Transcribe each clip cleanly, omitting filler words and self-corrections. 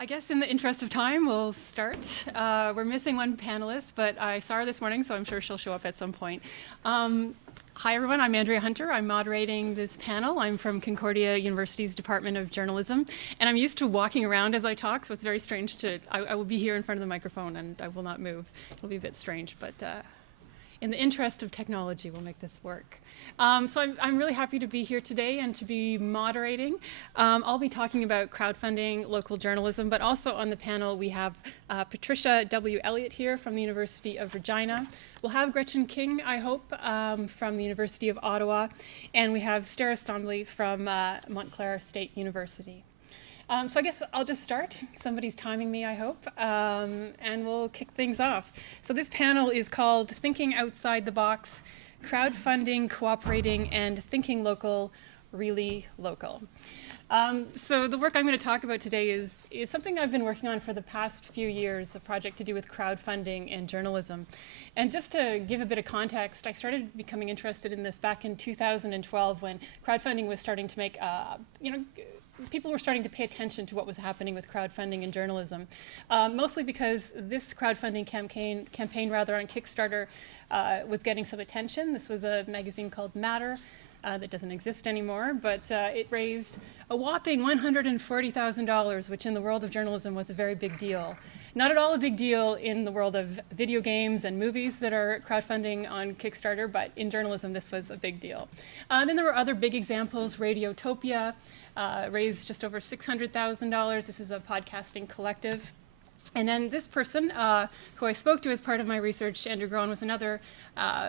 I guess in the interest of time, we'll start. We're missing one panelist, but I saw her this morning, so I'm sure she'll show up at some point. Hi, everyone. I'm Andrea Hunter. I'm moderating this panel. I'm from Concordia University's Department of Journalism, and I'm used to walking around as I talk, so it's very strange I will be here in front of the microphone, and I will not move. It'll be a bit strange, but in the interest of technology, we'll make this work. So I'm really happy to be here today and to be moderating. I'll be talking about crowdfunding, local journalism, but also on the panel we have Patricia W. Elliott here from the University of Regina. We'll have Gretchen King, I hope, from the University of Ottawa, and we have Stara Stomley from Montclair State University. So I guess I'll just start. Somebody's timing me, I hope, and we'll kick things off. So this panel is called Thinking Outside the Box, Crowdfunding, Cooperating, and Thinking Local, Really Local. So the work I'm going to talk about today is something I've been working on for the past few years, a project to do with crowdfunding and journalism. And just to give a bit of context, I started becoming interested in this back in 2012 when crowdfunding was starting to make, people were starting to pay attention to what was happening with crowdfunding and journalism, mostly because this crowdfunding campaign on Kickstarter was getting some attention. This was a magazine called Matter that doesn't exist anymore, but it raised a whopping $140,000, which in the world of journalism was a very big deal. Not at all a big deal in the world of video games and movies that are crowdfunding on Kickstarter, but in journalism this was a big deal. Then there were other big examples. Radiotopia raised just over $600,000. This is a podcasting collective. And then this person, who I spoke to as part of my research, Andrew Groen, was another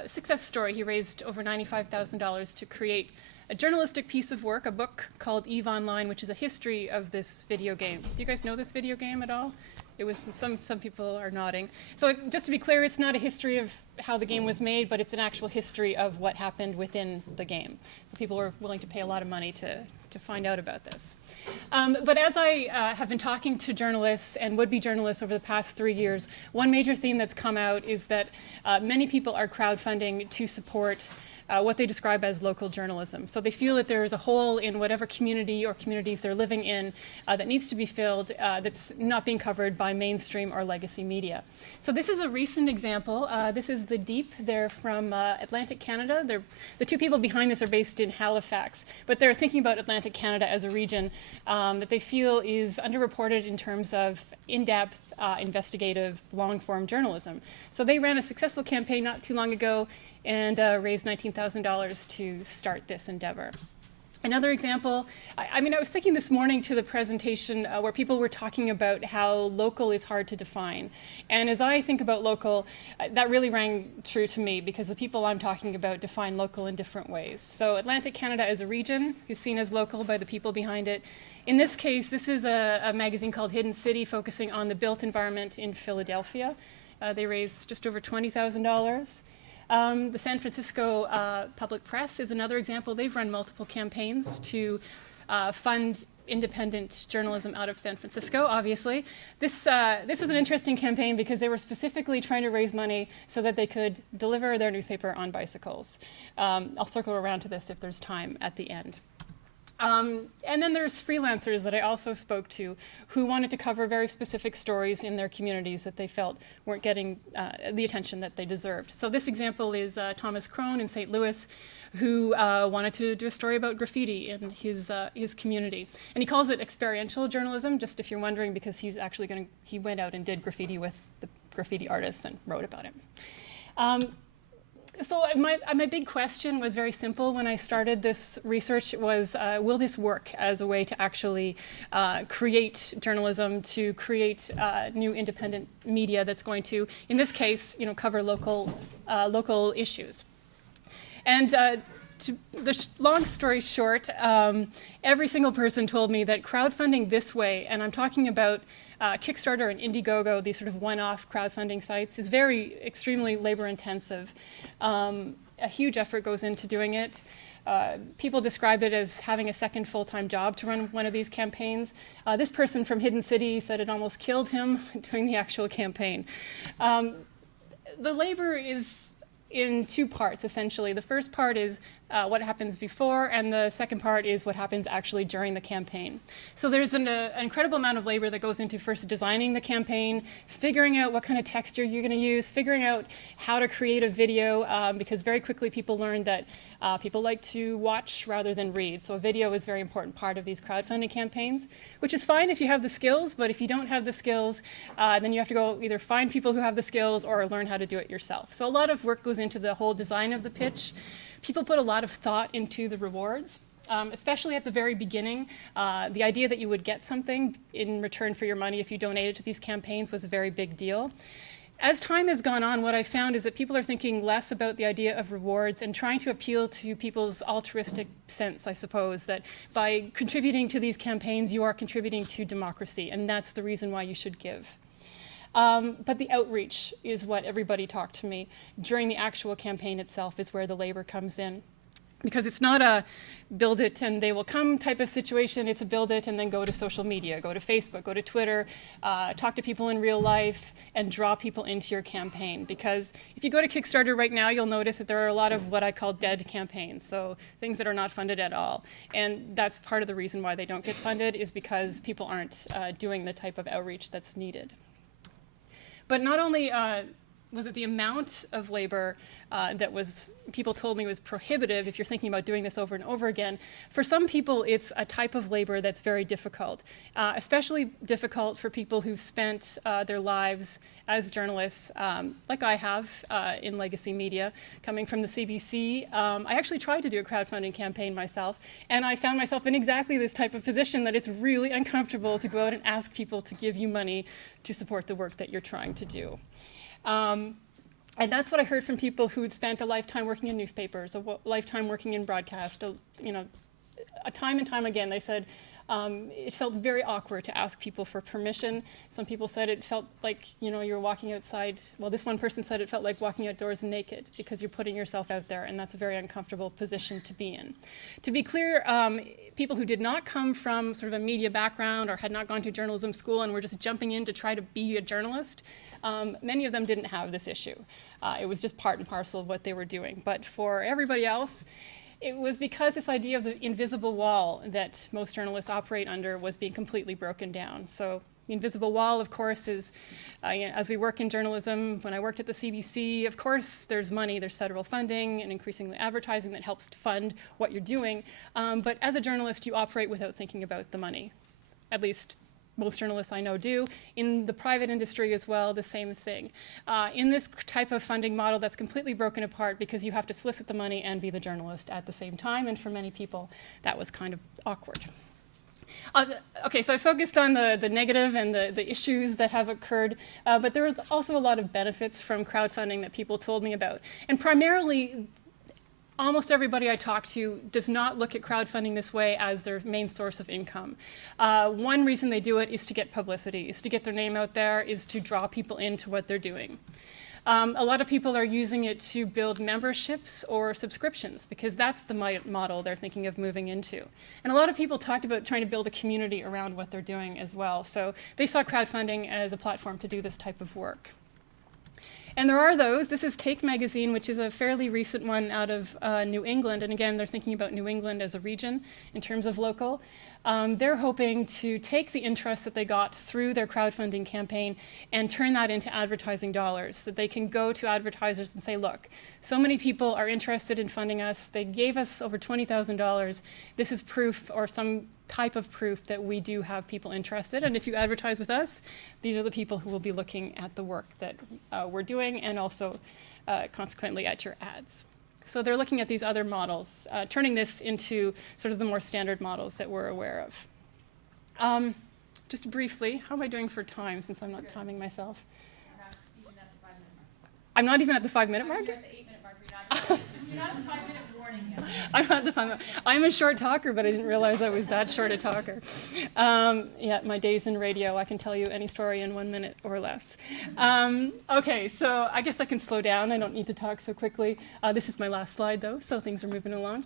success story. He raised over $95,000 to create a journalistic piece of work, a book called EVE Online, which is a history of this video game. Do you guys know this video game at all? It was, some people are nodding. So just to be clear, it's not a history of how the game was made, but it's an actual history of what happened within the game. So people were willing to pay a lot of money to find out about this. But as I have been talking to journalists and would-be journalists over the past 3 years, one major theme that's come out is that many people are crowdfunding to support what they describe as local journalism. So they feel that there is a hole in whatever community or communities they're living in that needs to be filled that's not being covered by mainstream or legacy media. So this is a recent example. This is The Deep. They're from Atlantic Canada. The two people behind this are based in Halifax, but they're thinking about Atlantic Canada as a region that they feel is underreported in terms of in-depth, investigative, long-form journalism. So they ran a successful campaign not too long ago and raised $19,000 to start this endeavor. Another example, I was thinking this morning to the presentation where people were talking about how local is hard to define. And as I think about local, that really rang true to me because the people I'm talking about define local in different ways. So Atlantic Canada is a region who's seen as local by the people behind it. In this case, this is a magazine called Hidden City focusing on the built environment in Philadelphia. They raised just over $20,000. The San Francisco Public Press is another example. They've run multiple campaigns to fund independent journalism out of San Francisco, obviously. This was an interesting campaign because they were specifically trying to raise money so that they could deliver their newspaper on bicycles. I'll circle around to this if there's time at the end. And then there's freelancers that I also spoke to who wanted to cover very specific stories in their communities that they felt weren't getting the attention that they deserved. So this example is Thomas Crone in St. Louis, who wanted to do a story about graffiti in his community. And he calls it experiential journalism, just if you're wondering, because he went out and did graffiti with the graffiti artists and wrote about it. So my big question was very simple when I started this research was, will this work as a way to actually create journalism, to create new independent media that's going to, in this case, cover local issues? And the long story short, every single person told me that crowdfunding this way, and I'm talking about Kickstarter and Indiegogo, these sort of one-off crowdfunding sites, is extremely labor-intensive. A huge effort goes into doing it. People describe it as having a second full-time job to run one of these campaigns. This person from Hidden City said it almost killed him doing the actual campaign. The labor is in two parts, essentially. The first part is what happens before, and the second part is what happens actually during the campaign. So there's an incredible amount of labor that goes into first designing the campaign, figuring out what kind of texture you're going to use, figuring out how to create a video, because very quickly people learned that people like to watch rather than read. So a video is a very important part of these crowdfunding campaigns, which is fine if you have the skills, but if you don't have the skills, then you have to go either find people who have the skills or learn how to do it yourself. So a lot of work goes into the whole design of the pitch. People put a lot of thought into the rewards. Especially at the very beginning, the idea that you would get something in return for your money if you donated to these campaigns was a very big deal. As time has gone on, what I've found is that people are thinking less about the idea of rewards and trying to appeal to people's altruistic sense, I suppose, that by contributing to these campaigns, you are contributing to democracy, and that's the reason why you should give. But the outreach is what everybody talked to me. During the actual campaign itself is where the labor comes in. Because it's not a build it and they will come type of situation, it's a build it and then go to social media, go to Facebook, go to Twitter, talk to people in real life, and draw people into your campaign. Because if you go to Kickstarter right now, you'll notice that there are a lot of what I call dead campaigns, so things that are not funded at all. And that's part of the reason why they don't get funded, is because people aren't doing the type of outreach that's needed. But not only was it the amount of labor that people told me was prohibitive if you're thinking about doing this over and over again. For some people, it's a type of labor that's very difficult, especially difficult for people who've spent their lives as journalists, like I have in legacy media, coming from the CBC. I actually tried to do a crowdfunding campaign myself, and I found myself in exactly this type of position, that it's really uncomfortable to go out and ask people to give you money to support the work that you're trying to do. And that's what I heard from people who'd spent a lifetime working in newspapers, a lifetime working in broadcast, a time and time again. They said it felt very awkward to ask people for permission. Some people said it felt like, you were walking outside. Well, this one person said it felt like walking outdoors naked, because you're putting yourself out there, and that's a very uncomfortable position to be in. To be clear, people who did not come from sort of a media background or had not gone to journalism school and were just jumping in to try to be a journalist, many of them didn't have this issue. It was just part and parcel of what they were doing. But for everybody else, it was because this idea of the invisible wall that most journalists operate under was being completely broken down. So the invisible wall, of course, is, as we work in journalism, when I worked at the CBC, of course, there's money, there's federal funding and increasingly advertising that helps to fund what you're doing. But as a journalist, you operate without thinking about the money. At least most journalists I know do. In the private industry as well, the same thing. In this type of funding model, that's completely broken apart because you have to solicit the money and be the journalist at the same time, and for many people, that was kind of awkward. Okay, so I focused on the negative and the issues that have occurred, but there was also a lot of benefits from crowdfunding that people told me about. And primarily, almost everybody I talk to does not look at crowdfunding this way as their main source of income. One reason they do it is to get publicity, is to get their name out there, is to draw people into what they're doing. A lot of people are using it to build memberships or subscriptions, because that's the model they're thinking of moving into. And a lot of people talked about trying to build a community around what they're doing as well. So they saw crowdfunding as a platform to do this type of work. And there are those. This is Take Magazine, which is a fairly recent one out of New England. And again, they're thinking about New England as a region in terms of local. They're hoping to take the interest that they got through their crowdfunding campaign and turn that into advertising dollars, so that they can go to advertisers and say, look, so many people are interested in funding us. They gave us over $20,000. This is proof, or some type of proof, that we do have people interested. And if you advertise with us, these are the people who will be looking at the work that we're doing, and also consequently at your ads. So they're looking at these other models, turning this into sort of the more standard models that we're aware of. Just briefly, how am I doing for time, since I'm not timing myself? I'm not even at the 5-minute mark? You're at the 8-minute mark. You're not at the 5-minute warning yet. I'm not the 5-minute. I'm a short talker, but I didn't realize I was that short a talker. Yeah, my days in radio, I can tell you any story in 1 minute or less. Okay, so I guess I can slow down. I don't need to talk so quickly. This is my last slide, though, so things are moving along.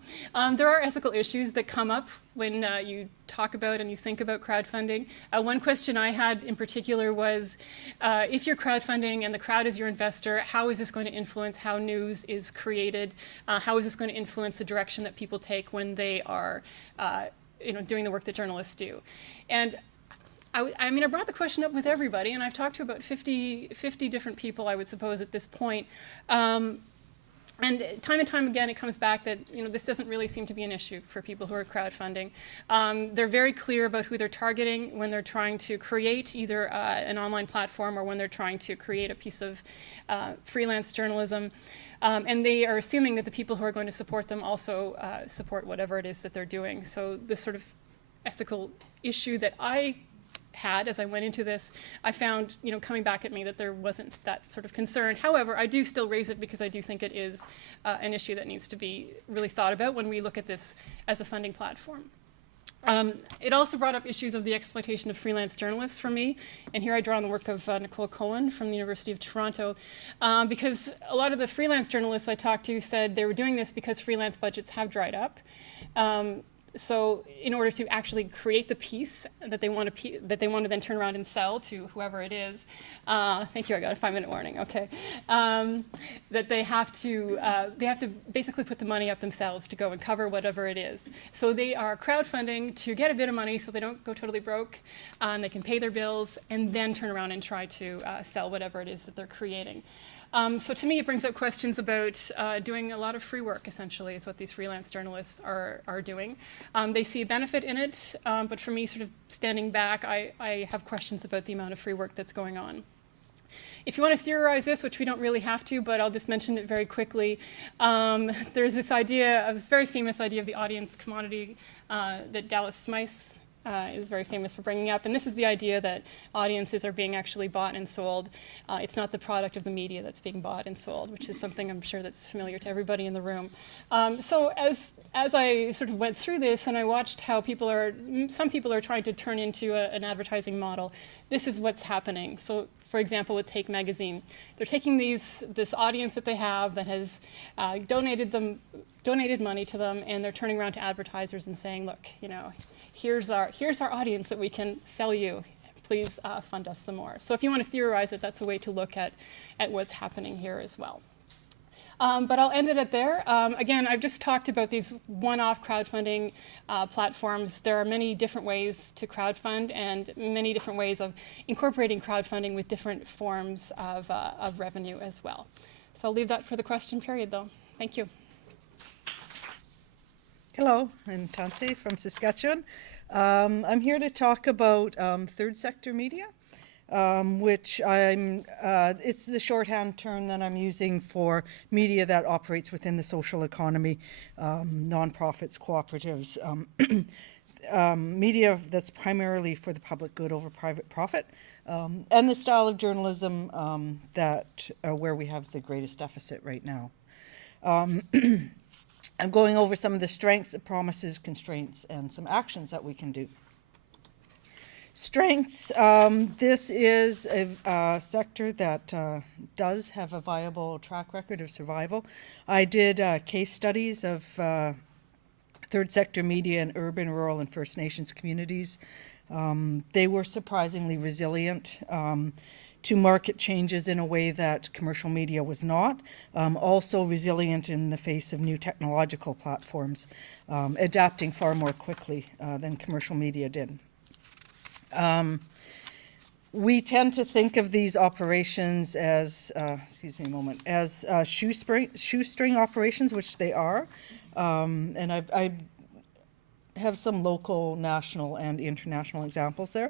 There are ethical issues that come up when you talk about and you think about crowdfunding. One question I had in particular was, if you're crowdfunding and the crowd is your investor, how is this going to influence how news is created? How is this going to influence influence the direction that people take when they are doing the work that journalists do. And I mean, I brought the question up with everybody, and I've talked to about 50 different people, I would suppose, at this point. And time again, it comes back that this doesn't really seem to be an issue for people who are crowdfunding. They're very clear about who they're targeting when they're trying to create either an online platform or when they're trying to create a piece of freelance journalism. And they are assuming that the people who are going to support them also support whatever it is that they're doing. So this sort of ethical issue that I had as I went into this, I found, coming back at me that there wasn't that sort of concern. However, I do still raise it because I do think it is an issue that needs to be really thought about when we look at this as a funding platform. It also brought up issues of the exploitation of freelance journalists for me, and here I draw on the work of Nicole Cohen from the University of Toronto, because a lot of the freelance journalists I talked to said they were doing this because freelance budgets have dried up. So in order to actually create the piece that they want to then turn around and sell to whoever it is, thank you, I got a 5-minute warning, okay, that they have to basically put the money up themselves to go and cover whatever it is. So they are crowdfunding to get a bit of money so they don't go totally broke, they can pay their bills, and then turn around and try to sell whatever it is that they're creating. So to me, it brings up questions about doing a lot of free work, essentially, is what these freelance journalists are doing. They see a benefit in it, but for me, sort of standing back, I have questions about the amount of free work that's going on. If you want to theorize this, which we don't really have to, but I'll just mention it very quickly, there's this idea, this very famous idea of the audience commodity that Dallas Smythe is very famous for bringing up, and this is the idea that audiences are being actually bought and sold. It's not the product of the media that's being bought and sold, which is something I'm sure that's familiar to everybody in the room. So as I sort of went through this and I watched how some people are trying to turn into an advertising model, this is what's happening. So for example, with Take Magazine, they're taking this audience that they have that has donated money to them, and they're turning around to advertisers and saying, look, here's our audience that we can sell you. Please fund us some more. So if you want to theorize it, that's a way to look at what's happening here as well. But I'll end it at there. Again, I've just talked about these one-off crowdfunding platforms. There are many different ways to crowdfund and many different ways of incorporating crowdfunding with different forms of revenue as well. So I'll leave that for the question period, though. Thank you. Hello, I'm Tansy from Saskatchewan. I'm here to talk about third sector media, which it's the shorthand term that I'm using for media that operates within the social economy, nonprofits, cooperatives, media that's primarily for the public good over private profit, and the style of journalism where we have the greatest deficit right now. I'm going over some of the strengths, promises, constraints, and some actions that we can do. Strengths, this is a sector that does have a viable track record of survival. I did case studies of third sector media in urban, rural, and First Nations communities. They were surprisingly resilient to market changes in a way that commercial media was not, also resilient in the face of new technological platforms, adapting far more quickly than commercial media did. We tend to think of these operations as, as shoestring operations, which they are, and I have some local, national, and international examples there.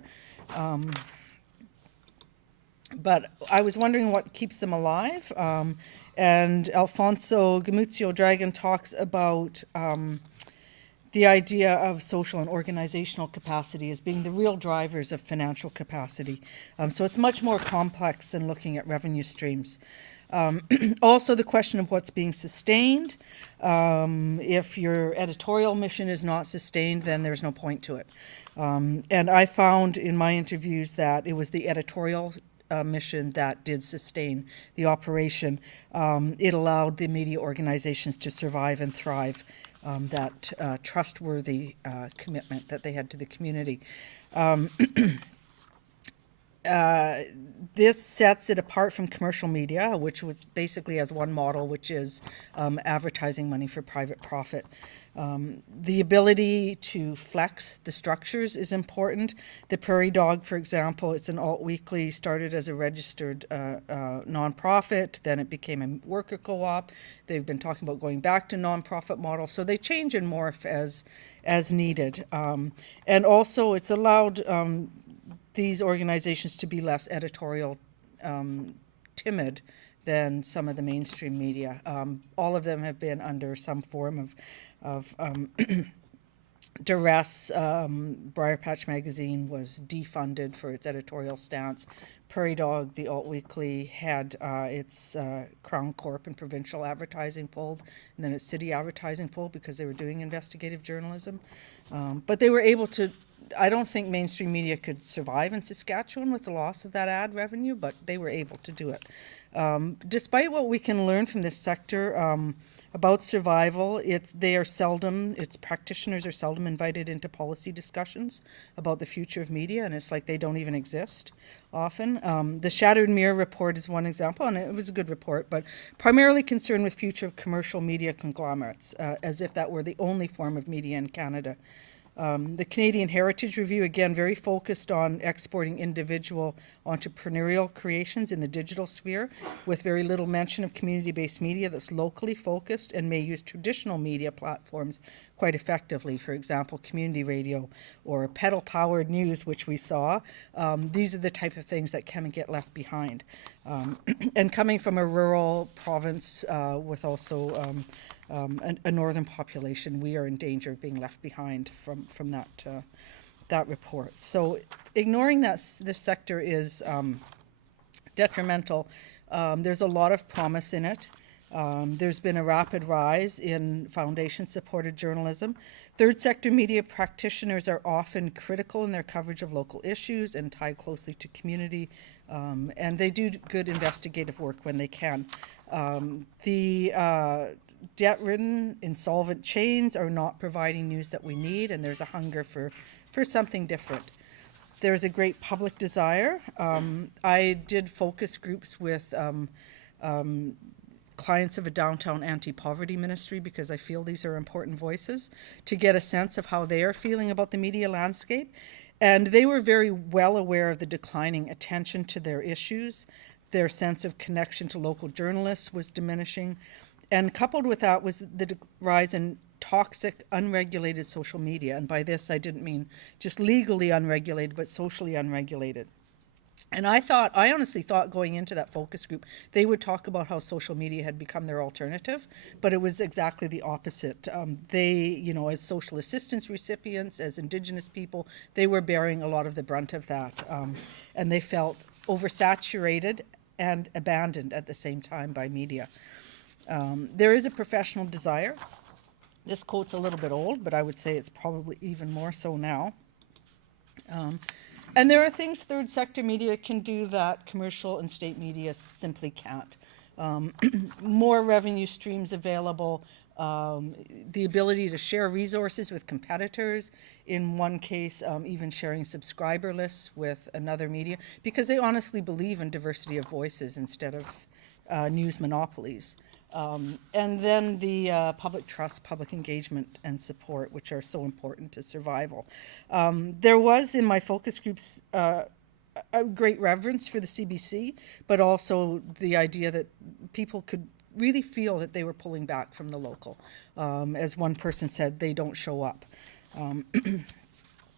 But I was wondering what keeps them alive, and Alfonso Gamuzio-Dragon talks about the idea of social and organizational capacity as being the real drivers of financial capacity. So it's much more complex than looking at revenue streams. Also the question of what's being sustained. If your editorial mission is not sustained, then there's no point to it. And I found in my interviews that it was the editorial mission that did sustain the operation. It allowed the media organizations to survive and thrive, that trustworthy commitment that they had to the community. This sets it apart from commercial media, which was basically has one model, which is advertising money for private profit. The ability to flex the structures is important. The Prairie Dog, for example, it's an alt-weekly, started as a registered nonprofit, then it became a worker co-op. They've been talking about going back to nonprofit models, so they change and morph as needed. And also, it's allowed these organizations to be less editorial timid than some of the mainstream media. All of them have been under some form of duress. Briar Patch Magazine was defunded for its editorial stance. Prairie Dog, the alt-weekly, had its Crown Corp and provincial advertising pulled, and then its city advertising pulled because they were doing investigative journalism. But they were able to, I don't think mainstream media could survive in Saskatchewan with the loss of that ad revenue, but they were able to do it. Despite what we can learn from this sector, about survival, its practitioners are seldom invited into policy discussions about the future of media, and it's like they don't even exist often. The Shadowmere Report is one example, and it was a good report, but primarily concerned with future of commercial media conglomerates, as if that were the only form of media in Canada. The Canadian Heritage Review, again, very focused on exporting individual entrepreneurial creations in the digital sphere, with very little mention of community-based media that's locally focused and may use traditional media platforms quite effectively. For example, community radio or pedal-powered news, which we saw. These are the type of things that can get left behind. And coming from a rural province with also a northern population, we are in danger of being left behind from that report. So ignoring this sector is detrimental. There's a lot of promise in it. There's been a rapid rise in foundation-supported journalism. Third sector media practitioners are often critical in their coverage of local issues and tied closely to community, and they do good investigative work when they can. The debt-ridden, insolvent chains are not providing news that we need, and there's a hunger for something different. There's a great public desire. I did focus groups with clients of a downtown anti-poverty ministry because I feel these are important voices to get a sense of how they are feeling about the media landscape. And they were very well aware of the declining attention to their issues. Their sense of connection to local journalists was diminishing. And coupled with that was the rise in toxic, unregulated social media. And by this, I didn't mean just legally unregulated, but socially unregulated. And I honestly thought going into that focus group, they would talk about how social media had become their alternative, but it was exactly the opposite. They, as social assistance recipients, as Indigenous people, they were bearing a lot of the brunt of that. And they felt oversaturated and abandoned at the same time by media. There is a professional desire. This quote's a little bit old, but I would say it's probably even more so now. And there are things third sector media can do that commercial and state media simply can't. More revenue streams available, the ability to share resources with competitors, in one case even sharing subscriber lists with another media, because they honestly believe in diversity of voices instead of news monopolies. And then the public trust, public engagement, and support, which are so important to survival. There was, in my focus groups, a great reverence for the CBC, but also the idea that people could really feel that they were pulling back from the local. As one person said, they don't show up,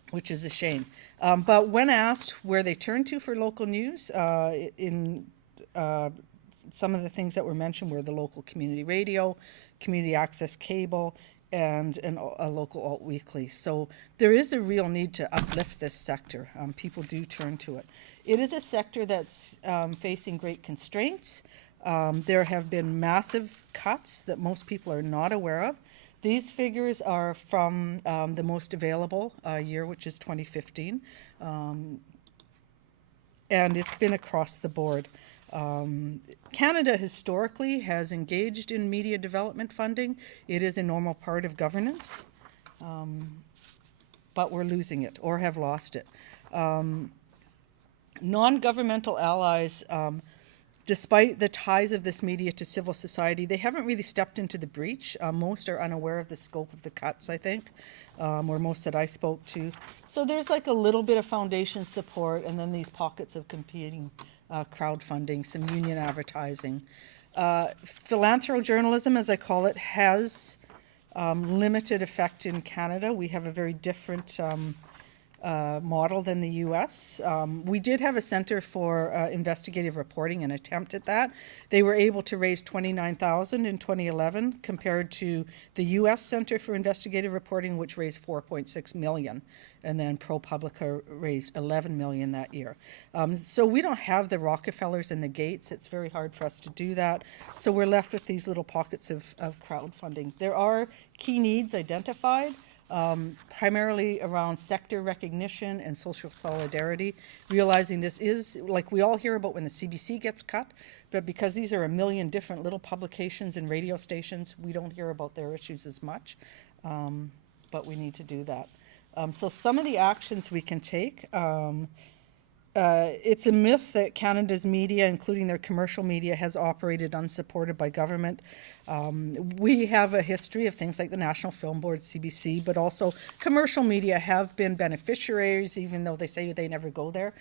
which is a shame. But when asked where they turn to for local news, some of the things that were mentioned were the local community radio, community access cable, and a local alt-weekly. So there is a real need to uplift this sector. People do turn to it. It is a sector that's facing great constraints. There have been massive cuts that most people are not aware of. These figures are from the most available year, which is 2015. And it's been across the board. Canada historically has engaged in media development funding. It is a normal part of governance, but we're losing it or have lost it. Non-governmental allies, despite the ties of this media to civil society, they haven't really stepped into the breach. Most are unaware of the scope of the cuts, I think, or most that I spoke to. So there's like a little bit of foundation support, and then these pockets of competing crowdfunding, some union advertising. Lateral journalism, as I call it, has limited effect in Canada. We have a very different model than the US. We did have a Center for Investigative Reporting, an attempt at that. They were able to raise $29,000 in 2011 compared to the US Center for Investigative Reporting, which raised $4.6 million. And then ProPublica raised $11 million that year. So we don't have the Rockefellers and the Gates. It's very hard for us to do that. So we're left with these little pockets of crowdfunding. There are key needs identified. Primarily around sector recognition and social solidarity, realizing this is, like we all hear about when the CBC gets cut, but because these are a million different little publications and radio stations, we don't hear about their issues as much, but we need to do that. So some of the actions we can take, it's a myth that Canada's media, including their commercial media, has operated unsupported by government. We have a history of things like the National Film Board, CBC, but also commercial media have been beneficiaries, even though they say they never go there.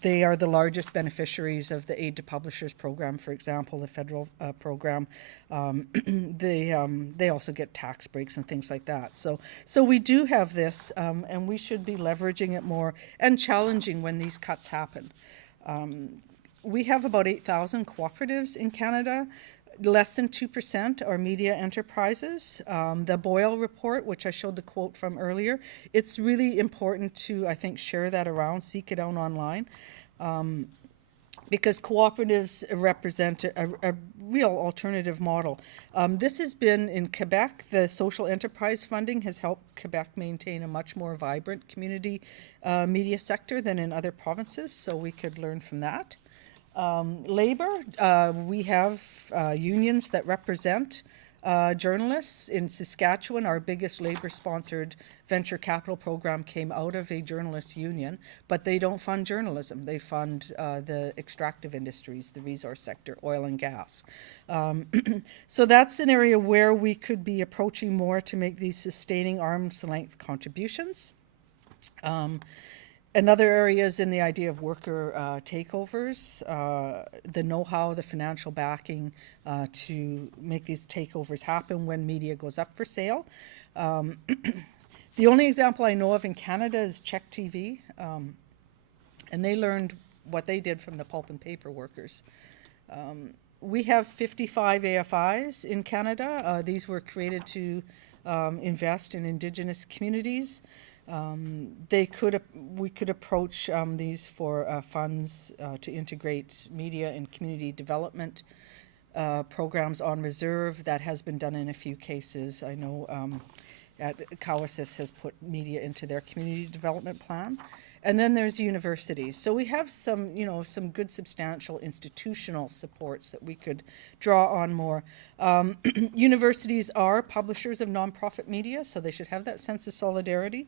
They are the largest beneficiaries of the Aid to Publishers program, for example, the federal program. They also get tax breaks and things like that. So we do have this, and we should be leveraging it more and challenging when these cuts happen. We have about 8,000 cooperatives in Canada. Less than 2% are media enterprises. The Boyle report, which I showed the quote from earlier, it's really important to, I think, share that around, seek it out online, because cooperatives represent a real alternative model. This has been in Quebec. The social enterprise funding has helped Quebec maintain a much more vibrant community media sector than in other provinces, so we could learn from that. Labor, we have unions that represent journalists. In Saskatchewan, our biggest labor-sponsored venture capital program came out of a journalists' union, but they don't fund journalism. They fund the extractive industries, the resource sector, oil and gas. So that's an area where we could be approaching more to make these sustaining arm's-length contributions. Another area is in the idea of worker takeovers, the know-how, the financial backing to make these takeovers happen when media goes up for sale. The only example I know of in Canada is Czech TV, and they learned what they did from the pulp and paper workers. We have 55 AFIs in Canada. These were created to invest in Indigenous communities. We could approach these for funds to integrate media and community development programs on reserve. That has been done in a few cases. I know Cowasis has put media into their community development plan. And then there's universities. So we have some, some good substantial institutional supports that we could draw on more. Universities are publishers of nonprofit media, so they should have that sense of solidarity.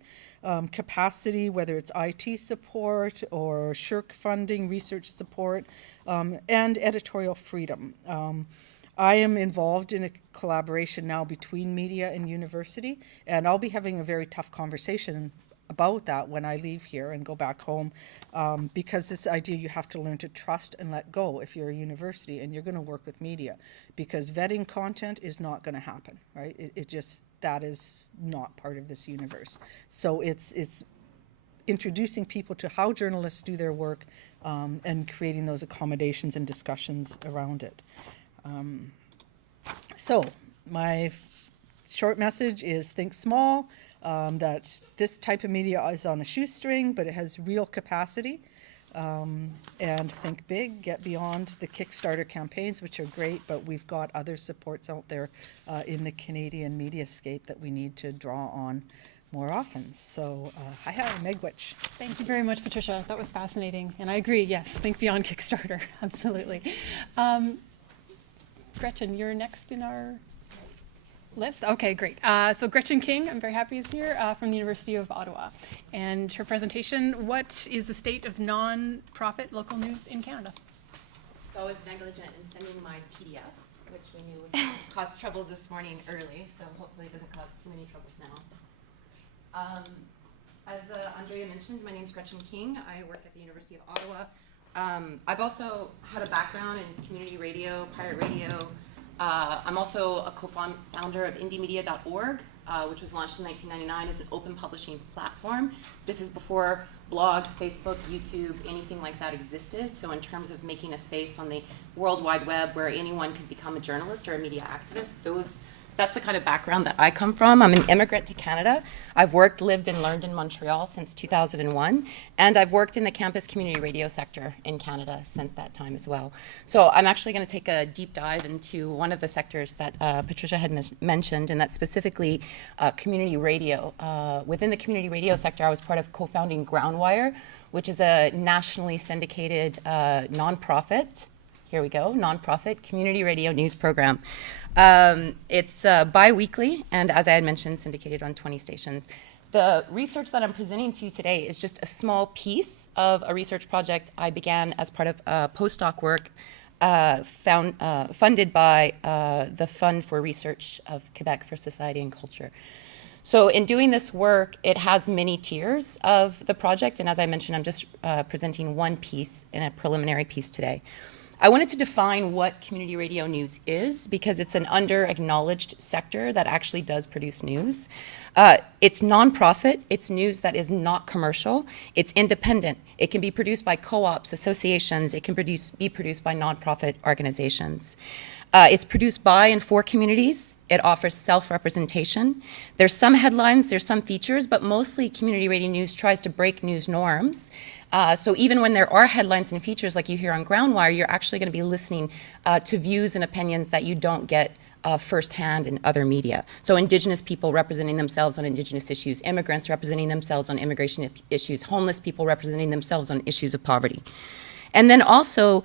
Capacity, whether it's IT support or SHRC funding, research support, and editorial freedom. I am involved in a collaboration now between media and university, and I'll be having a very tough conversation about that when I leave here and go back home, because this idea you have to learn to trust and let go if you're a university and you're going to work with media, because vetting content is not going to happen, right? That is not part of this universe. So it's introducing people to how journalists do their work and creating those accommodations and discussions around it. So my short message is think small, that this type of media is on a shoestring, but it has real capacity, and think big, get beyond the Kickstarter campaigns, which are great, but we've got other supports out there in the Canadian mediascape that we need to draw on more often. So, hi, Megwitch. Thank you very much, Patricia. That was fascinating. And I agree, yes, think beyond Kickstarter, absolutely. Gretchen, you're next in our List? Okay, great. So Gretchen King, I'm very happy is here from the University of Ottawa. And her presentation, what is the state of non-profit local news in Canada? So I was negligent in sending my PDF, which we knew would cause troubles this morning early, so hopefully it doesn't cause too many troubles now. As Andrea mentioned, my name is Gretchen King. I work at the University of Ottawa. I've also had a background in community radio, pirate radio. I'm also a co-founder of indiemedia.org, which was launched in 1999 as an open publishing platform. This is before blogs, Facebook, YouTube, anything like that existed. So in terms of making a space on the World Wide Web where anyone could become a journalist or a media activist, that's the kind of background that I come from. I'm an immigrant to Canada. I've worked, lived, and learned in Montreal since 2001, and I've worked in the campus community radio sector in Canada since that time as well. So I'm actually going to take a deep dive into one of the sectors that Patricia had mentioned, and that's specifically community radio. Within the community radio sector, I was part of co-founding Groundwire, which is a nationally syndicated nonprofit. Here we go, nonprofit community radio news program. It's bi-weekly, and as I had mentioned, syndicated on 20 stations. The research that I'm presenting to you today is just a small piece of a research project I began as part of postdoc work funded by the Fund for Research of Quebec for Society and Culture. So in doing this work, it has many tiers of the project, and as I mentioned, I'm just presenting one piece in a preliminary piece today. I wanted to define what community radio news is because it's an under-acknowledged sector that actually does produce news. It's nonprofit, it's news that is not commercial, it's independent. It can be produced by co-ops, associations, it can be produced by nonprofit organizations. It's produced by and for communities. It offers self-representation. There's some headlines, there's some features, but mostly community radio news tries to break news norms. So even when there are headlines and features like you hear on Groundwire, you're actually going to be listening to views and opinions that you don't get firsthand in other media. So Indigenous people representing themselves on Indigenous issues, immigrants representing themselves on immigration issues, homeless people representing themselves on issues of poverty. And then also,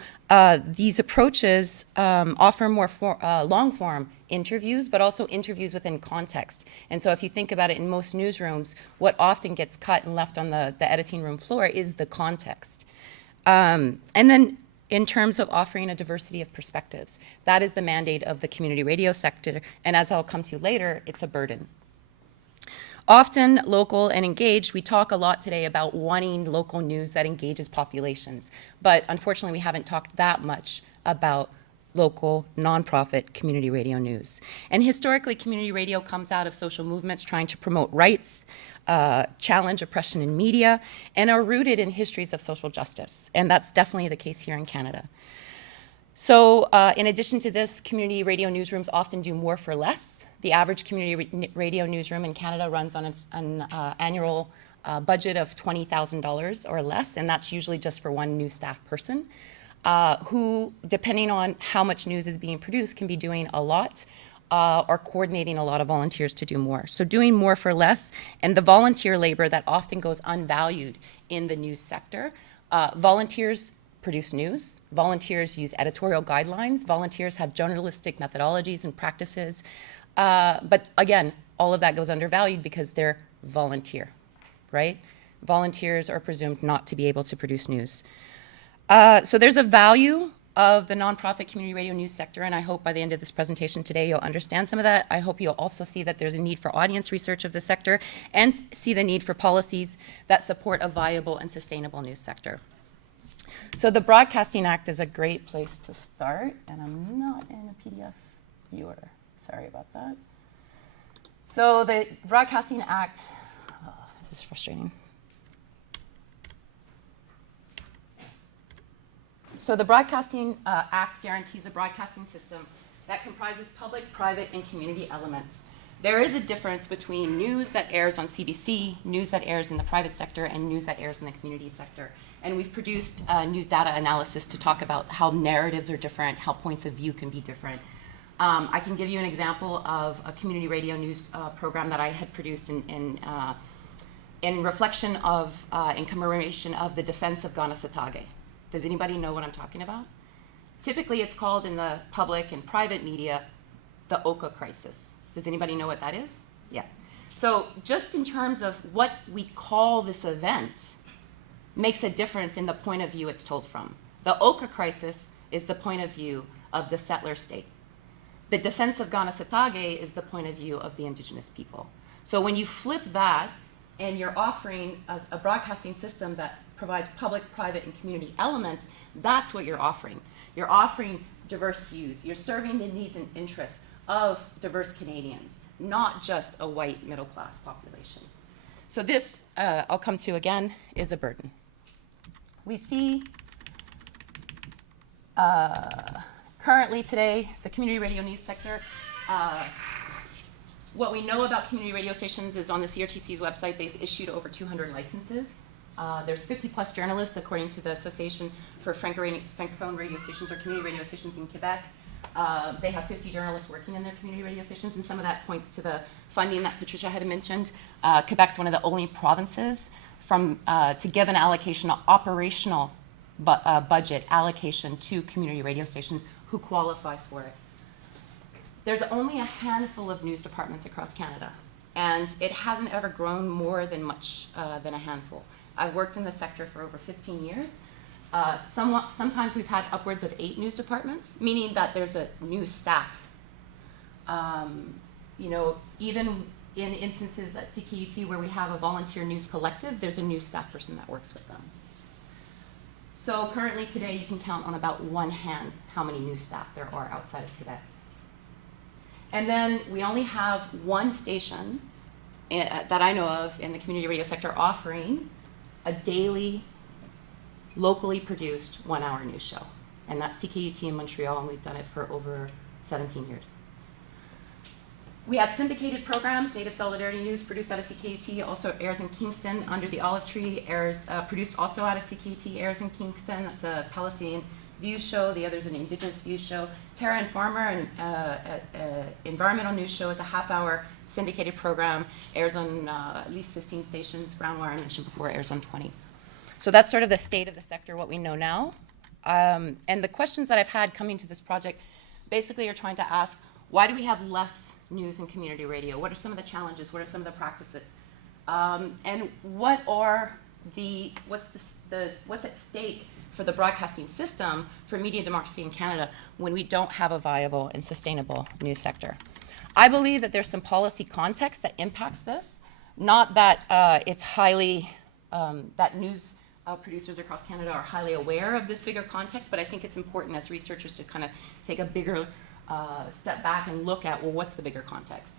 these approaches offer more long-form interviews, but also interviews within context. And so if you think about it, in most newsrooms, what often gets cut and left on the editing room floor is the context. And then in terms of offering a diversity of perspectives, that is the mandate of the community radio sector, and as I'll come to later, it's a burden. Often local and engaged, we talk a lot today about wanting local news that engages populations, but unfortunately we haven't talked that much about local, nonprofit community radio news. And historically, community radio comes out of social movements trying to promote rights, challenge oppression in media, and are rooted in histories of social justice. And that's definitely the case here in Canada. So in addition to this, community radio newsrooms often do more for less. The average community radio newsroom in Canada runs on an annual budget of $20,000 or less, and that's usually just for one news staff person, who, depending on how much news is being produced, can be doing a lot or coordinating a lot of volunteers to do more. So doing more for less, and the volunteer labor that often goes unvalued in the news sector. Volunteers produce news. Volunteers use editorial guidelines. Volunteers have journalistic methodologies and practices. But again, all of that goes undervalued because they're volunteer, right? Volunteers are presumed not to be able to produce news. So there's a value of the nonprofit community radio news sector, and I hope by the end of this presentation today you'll understand some of that. I hope you'll also see that there's a need for audience research of the sector and see the need for policies that support a viable and sustainable news sector. So the Broadcasting Act is a great place to start, and I'm not in a PDF viewer. Sorry about that. So the Broadcasting Act, this is frustrating. So the Broadcasting Act guarantees a broadcasting system that comprises public, private, and community elements. There is a difference between news that airs on CBC, news that airs in the private sector, and news that airs in the community sector. And we've produced news data analysis to talk about how narratives are different, how points of view can be different. I can give you an example of a community radio news program that I had produced in reflection of, in commemoration of the defense of Ganasatage. Does anybody know what I'm talking about? Typically, it's called in the public and private media the Oka crisis. Does anybody know what that is? Yeah. So just in terms of what we call this event makes a difference in the point of view it's told from. The Oka crisis is the point of view of the settler state. The defense of Ganasatage is the point of view of the indigenous people. So when you flip that and you're offering a broadcasting system that provides public, private, and community elements, that's what you're offering. You're offering diverse views. You're serving the needs and interests of diverse Canadians, not just a white middle-class population. So this, I'll come to again, is a burden. We see currently today, the community radio news sector, what we know about community radio stations is on the CRTC's website, they've issued over 200 licenses. There's 50 plus journalists, according to the Association for Francophone Radio Stations or Community Radio Stations in Quebec. They have 50 journalists working in their community radio stations, and some of that points to the funding that Patricia had mentioned. Quebec's one of the only provinces to give an allocation, an operational budget allocation to community radio stations who qualify for it. There's only a handful of news departments across Canada, and it hasn't ever grown more than than a handful. I've worked in the sector for over 15 years. Sometimes we've had upwards of 8 news departments, meaning that there's a news staff. You know, even in instances at CKUT where we have a volunteer news collective, there's a news staff person that works with them. So currently today you can count on about one hand how many news staff there are outside of Quebec. And then we only have one station that I know of in the community radio sector offering a daily, locally produced 1-hour news show. And that's CKUT in Montreal, and we've done it for over 17 years. We have syndicated programs. Native Solidarity News, produced out of CKUT, also airs in Kingston. Under the Olive Tree, produced also out of CKUT, airs in Kingston. That's a Palestinian Views show. The other is an Indigenous Views show. Terra Informer, an environmental news show, is a half-hour syndicated program. Airs on at least 15 stations. Groundwire, I mentioned before, airs on 20. So that's sort of the state of the sector, what we know now. And the questions that I've had coming to this project basically are trying to ask, why do we have less news in community radio? What are some of the challenges? What are some of the practices? And what's at stake for the broadcasting system for media democracy in Canada when we don't have a viable and sustainable news sector? I believe that there's some policy context that impacts this, not that it's highly, that news producers across Canada are highly aware of this bigger context, but I think it's important as researchers to kind of take a bigger step back and look at, well, what's the bigger context?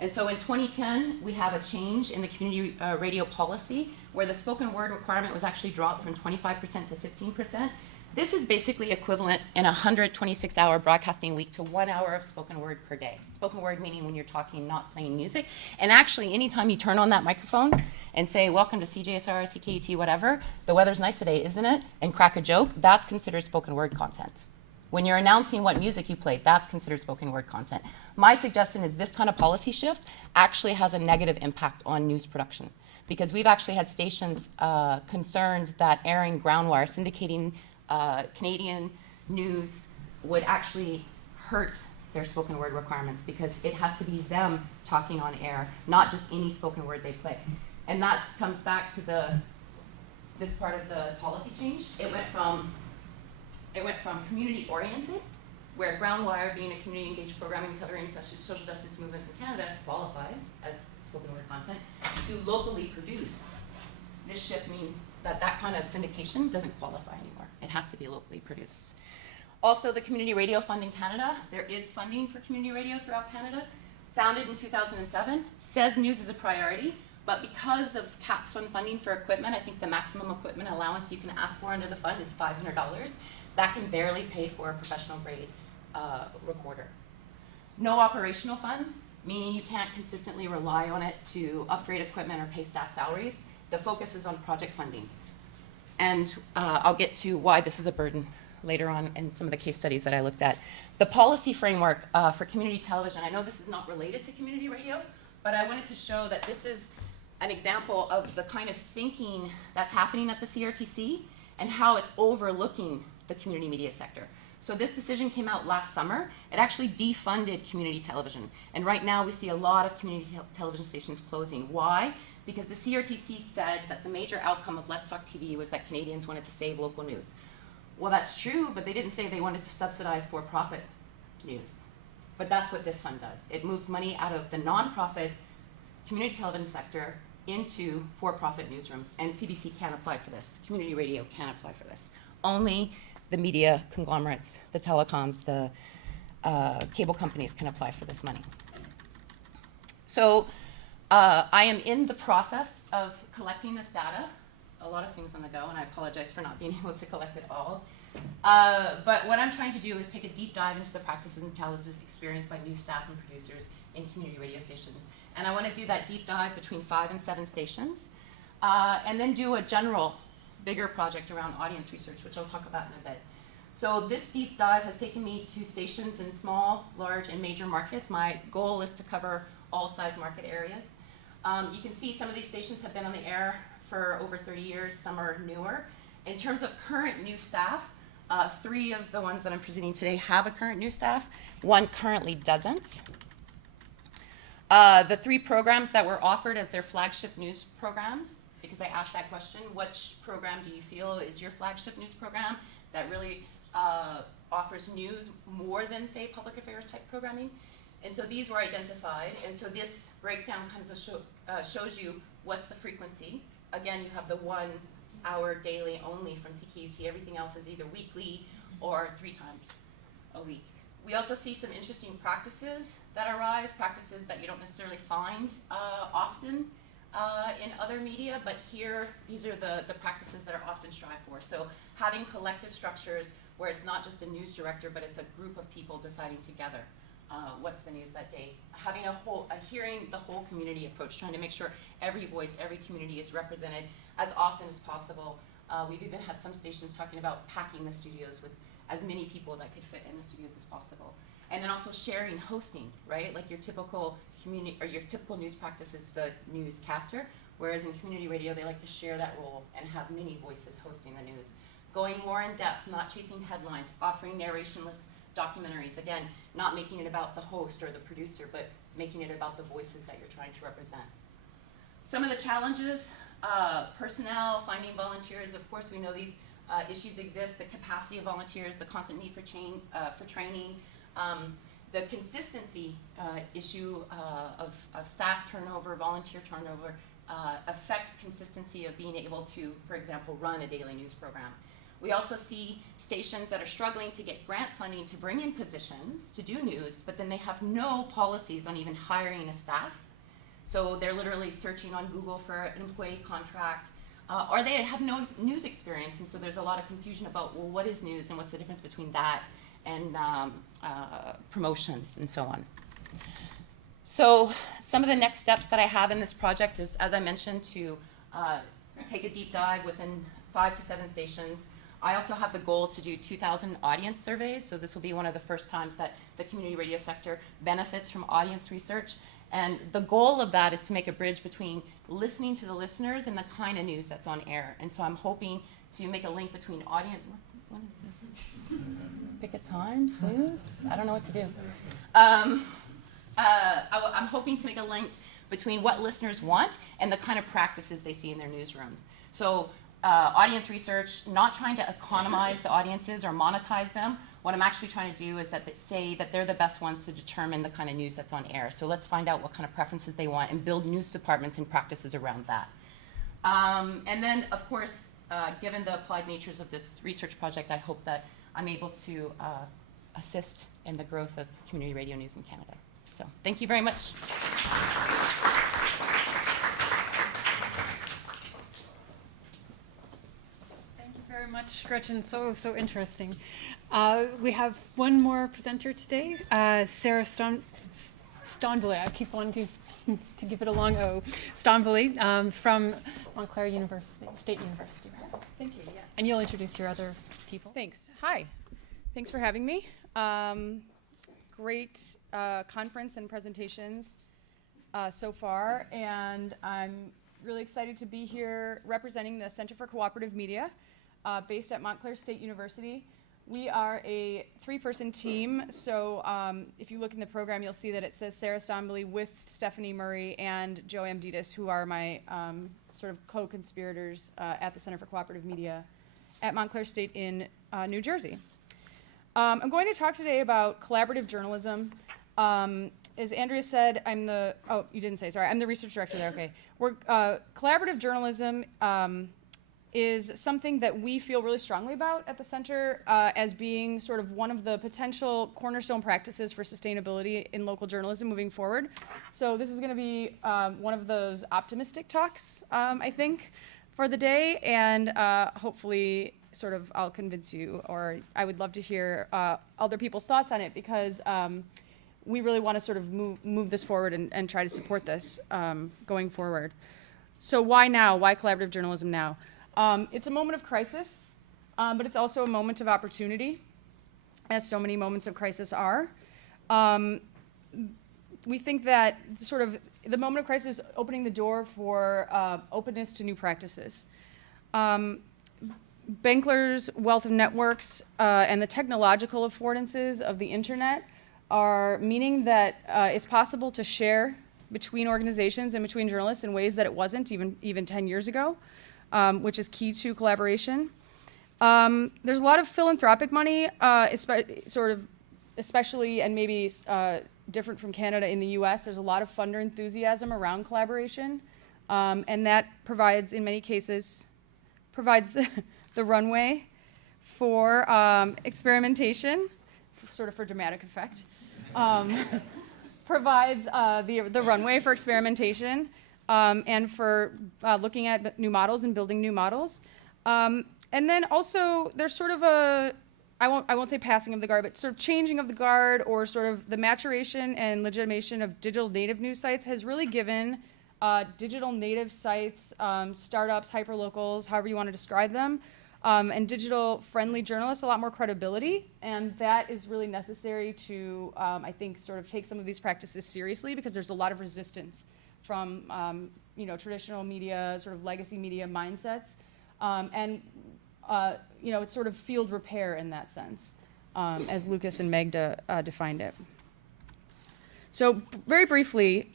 And so in 2010, we have a change in the community radio policy where the spoken word requirement was actually dropped from 25% to 15%. This is basically equivalent in a 126-hour broadcasting week to 1 hour of spoken word per day. Spoken word meaning when you're talking, not playing music. And actually, anytime you turn on that microphone and say, welcome to CJSR, CKUT, whatever, the weather's nice today, isn't it? And crack a joke, that's considered spoken word content. When you're announcing what music you play, that's considered spoken word content. My suggestion is this kind of policy shift actually has a negative impact on news production, because we've actually had stations concerned that airing Groundwire, syndicating Canadian news would actually hurt their spoken word requirements, because it has to be them talking on air, not just any spoken word they play. And that comes back to this part of the policy change. It went from community-oriented, where Groundwire, being a community-engaged programming covering social justice movements in Canada, qualifies as spoken word content, to locally produced. This shift means that kind of syndication doesn't qualify anymore. It has to be locally produced. Also, the Community Radio Fund in Canada, there is funding for community radio throughout Canada. Founded in 2007, says news is a priority, but because of caps on funding for equipment, I think the maximum equipment allowance you can ask for under the fund is $500. That can barely pay for a professional grade recorder. No operational funds, meaning you can't consistently rely on it to upgrade equipment or pay staff salaries. The focus is on project funding. And I'll get to why this is a burden later on in some of the case studies that I looked at. The policy framework for community television, I know this is not related to community radio, but I wanted to show that this is an example of the kind of thinking that's happening at the CRTC and how it's overlooking the community media sector. So this decision came out last summer. It actually defunded community television. And right now we see a lot of community television stations closing. Why? Because the CRTC said that the major outcome of Let's Talk TV was that Canadians wanted to save local news. Well, that's true, but they didn't say they wanted to subsidize for-profit news. But that's what this fund does. It moves money out of the nonprofit community television sector into for-profit newsrooms, and CBC can't apply for this. Community radio can't apply for this. Only the media conglomerates, the telecoms, the cable companies can apply for this money. So I am in the process of collecting this data. A lot of things on the go, and I apologize for not being able to collect it all. But what I'm trying to do is take a deep dive into the practices and challenges experienced by new staff and producers in community radio stations. And I want to do that deep dive between 5 and 7 stations, and then do a general, bigger project around audience research, which I'll talk about in a bit. So this deep dive has taken me to stations in small, large, and major markets. My goal is to cover all size market areas. You can see some of these stations have been on the air for over 30 years, some are newer. In terms of current new staff, 3 of the ones that I'm presenting today have a current new staff. 1 currently doesn't. The 3 programs that were offered as their flagship news programs, because I asked that question, which program do you feel is your flagship news program that really offers news more than, say, public affairs type programming? And so these were identified, and so this breakdown kind of shows you what's the frequency. Again, you have the 1 hour daily only from CKUT. Everything else is either weekly or 3 times a week. We also see some interesting practices that arise, practices that you don't necessarily find often in other media, but here, these are the practices that are often strived for. So having collective structures where it's not just a news director, but it's a group of people deciding together what's the news that day. Having hearing the whole community approach, trying to make sure every voice, every community is represented as often as possible. We've even had some stations talking about packing the studios with as many people that could fit in the studios as possible. And then also sharing hosting, right? Like your typical community, or your typical news practice is the newscaster, whereas in community radio, they like to share that role and have many voices hosting the news. Going more in depth, not chasing headlines, offering narrationless documentaries. Again, not making it about the host or the producer, but making it about the voices that you're trying to represent. Some of the challenges, personnel, finding volunteers. Of course, we know these issues exist, the capacity of volunteers, the constant need for training, the consistency issue of staff turnover, volunteer turnover, affects consistency of being able to, for example, run a daily news program. We also see stations that are struggling to get grant funding to bring in positions to do news, but then they have no policies on even hiring a staff. So they're literally searching on Google for an employee contract, or they have no news experience, and so there's a lot of confusion about, well, what is news and what's the difference between that and promotion and so on. So some of the next steps that I have in this project is, as I mentioned, to take a deep dive within 5 to 7 stations. I also have the goal to do 2,000 audience surveys, so this will be one of the first times that the community radio sector benefits from audience research. And the goal of that is to make a bridge between listening to the listeners and the kind of news that's on air. And so I'm hoping to make a link between audience, what is this? Pick a time, snooze? I don't know what to do. I'm hoping to make a link between what listeners want and the kind of practices they see in their newsrooms. So audience research, not trying to economize the audiences or monetize them. What I'm actually trying to do is that they say that they're the best ones to determine the kind of news that's on air. So let's find out what kind of preferences they want and build news departments and practices around that. And then, of course, given the applied natures of this research project, I hope that I'm able to assist in the growth of community radio news in Canada. So thank you very much. Very much, Gretchen. So interesting. We have one more presenter today, Sarah Stonville. I keep wanting to give it a long O. Stonville from Montclair University, State University. Thank you, yeah. And you'll introduce your other people. Thanks. Hi. Thanks for having me. Great conference and presentations so far, and I'm really excited to be here representing the Center for Cooperative Media, based at Montclair State University. We are a 3-person team, so if you look in the program, you'll see that it says Sarah Stombly with Stephanie Murray and Joe Amditis, who are my sort of co-conspirators at the Center for Cooperative Media at Montclair State in New Jersey. I'm going to talk today about collaborative journalism. As Andrea said, I'm the research director there, okay. Collaborative journalism is something that we feel really strongly about at the center as being sort of one of the potential cornerstone practices for sustainability in local journalism moving forward. So this is going to be one of those optimistic talks, I think, for the day, and hopefully sort of I'll convince you, or I would love to hear other people's thoughts on it, because we really want to sort of move this forward and try to support this going forward. So why now? Why collaborative journalism now? It's a moment of crisis, but it's also a moment of opportunity, as so many moments of crisis are. We think that sort of the moment of crisis is opening the door for openness to new practices. Benkler's wealth of networks and the technological affordances of the internet are meaning that it's possible to share between organizations and between journalists in ways that it wasn't even 10 years ago. Which is key to collaboration. There's a lot of philanthropic money, especially and maybe different from Canada in the US. There's a lot of funder enthusiasm around collaboration, and that provides, in many cases, the runway for experimentation, sort of for dramatic effect. Provides the runway for experimentation. And for looking at new models and building new models. And then also there's sort of I won't say passing of the guard, but sort of changing of the guard, or sort of the maturation and legitimation of digital native news sites has really given digital native sites, startups, hyperlocals, however you want to describe them, and digital friendly journalists a lot more credibility. And that is really necessary to, I think, sort of take some of these practices seriously, because there's a lot of resistance from traditional media, sort of legacy media mindsets, and it's sort of field repair in that sense, as Lucas and Magda defined it. So very briefly,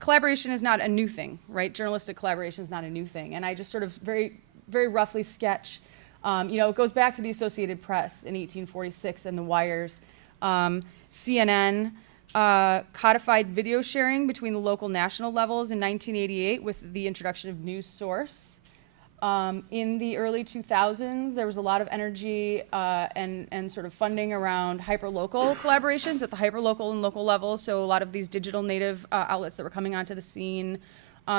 collaboration is not a new thing, right? Journalistic collaboration is not a new thing, and I just sort of very, very roughly sketch. It goes back to the Associated Press in 1846 and the wires. CNN. Codified video sharing between the local national levels in 1988 with the introduction of News Source. In the early 2000s, there was a lot of energy and sort of funding around hyperlocal collaborations at the hyperlocal and local level. So a lot of these digital native outlets that were coming onto the scene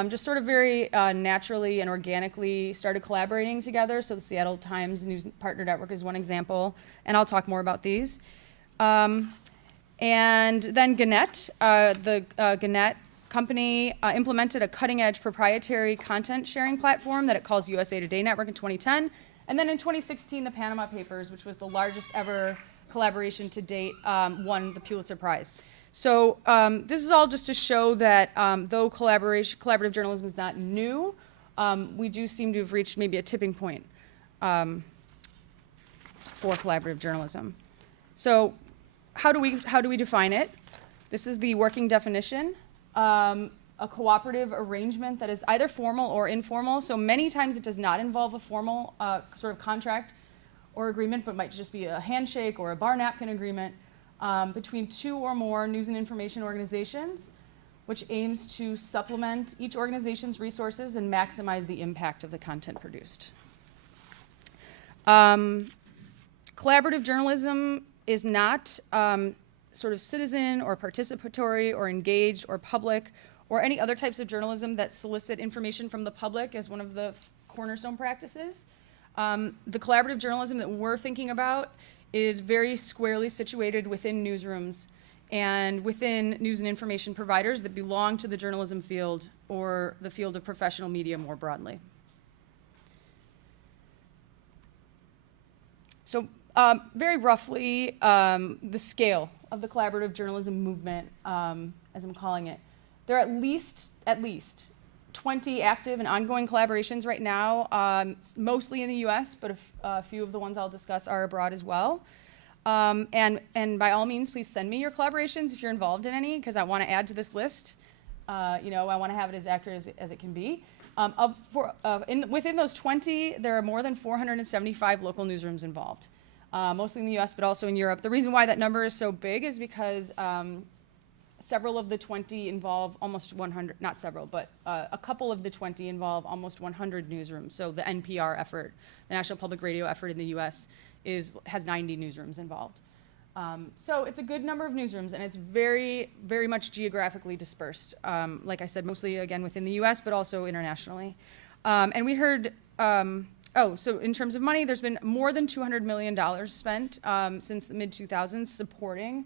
just sort of very naturally and organically started collaborating together. So the Seattle Times News Partner Network is one example, and I'll talk more about these. And then Gannett, the Gannett company implemented a cutting-edge proprietary content sharing platform that it calls USA Today Network in 2010. And then in 2016, the Panama Papers, which was the largest ever collaboration to date, won the Pulitzer Prize. So this is all just to show that though collaborative journalism is not new, we do seem to have reached maybe a tipping point for collaborative journalism. So how do we define it? This is the working definition. A cooperative arrangement that is either formal or informal. So many times it does not involve a formal sort of contract or agreement, but might just be a handshake or a bar napkin agreement between two or more news and information organizations, which aims to supplement each organization's resources and maximize the impact of the content produced. Collaborative journalism is not sort of citizen or participatory or engaged or public or any other types of journalism that solicit information from the public as one of the cornerstone practices. The collaborative journalism that we're thinking about is very squarely situated within newsrooms and within news and information providers that belong to the journalism field or the field of professional media more broadly. So very roughly, the scale of the collaborative journalism movement, as I'm calling it, there are at least 20 active and ongoing collaborations right now, mostly in the US, but a few of the ones I'll discuss are abroad as well. And by all means, please send me your collaborations if you're involved in any, because I want to add to this list. I want to have it as accurate as it can be. Within those 20, there are more than 475 local newsrooms involved, mostly in the US, but also in Europe. The reason why that number is so big is because several of the 20 involve almost 100, not several, but a couple of the 20 involve almost 100 newsrooms. So the NPR effort, the National Public Radio effort in the US, has 90 newsrooms involved. So it's a good number of newsrooms, and it's very, very much geographically dispersed. Like I said, mostly, again, within the US, but also internationally. And we heard, so in terms of money, there's been more than $200 million spent since the mid-2000s supporting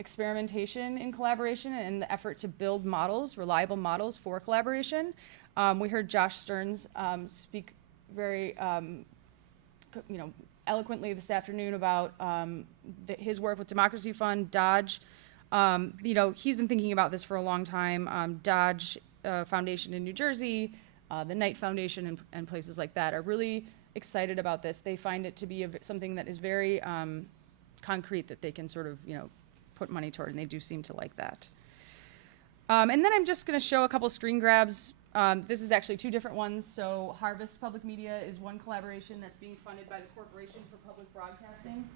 experimentation in collaboration and the effort to build models, reliable models for collaboration. We heard Josh Stearns speak very, eloquently this afternoon about his work with Democracy Fund, Dodge. He's been thinking about this for a long time. Dodge Foundation in New Jersey, the Knight Foundation and places like that are really excited about this. They find it to be something that is very concrete that they can sort of, put money toward, and they do seem to like that. And then I'm just going to show a couple screen grabs. This is actually two different ones. So Harvest Public Media is one collaboration that's being funded by the Corporation for Public Broadcasting.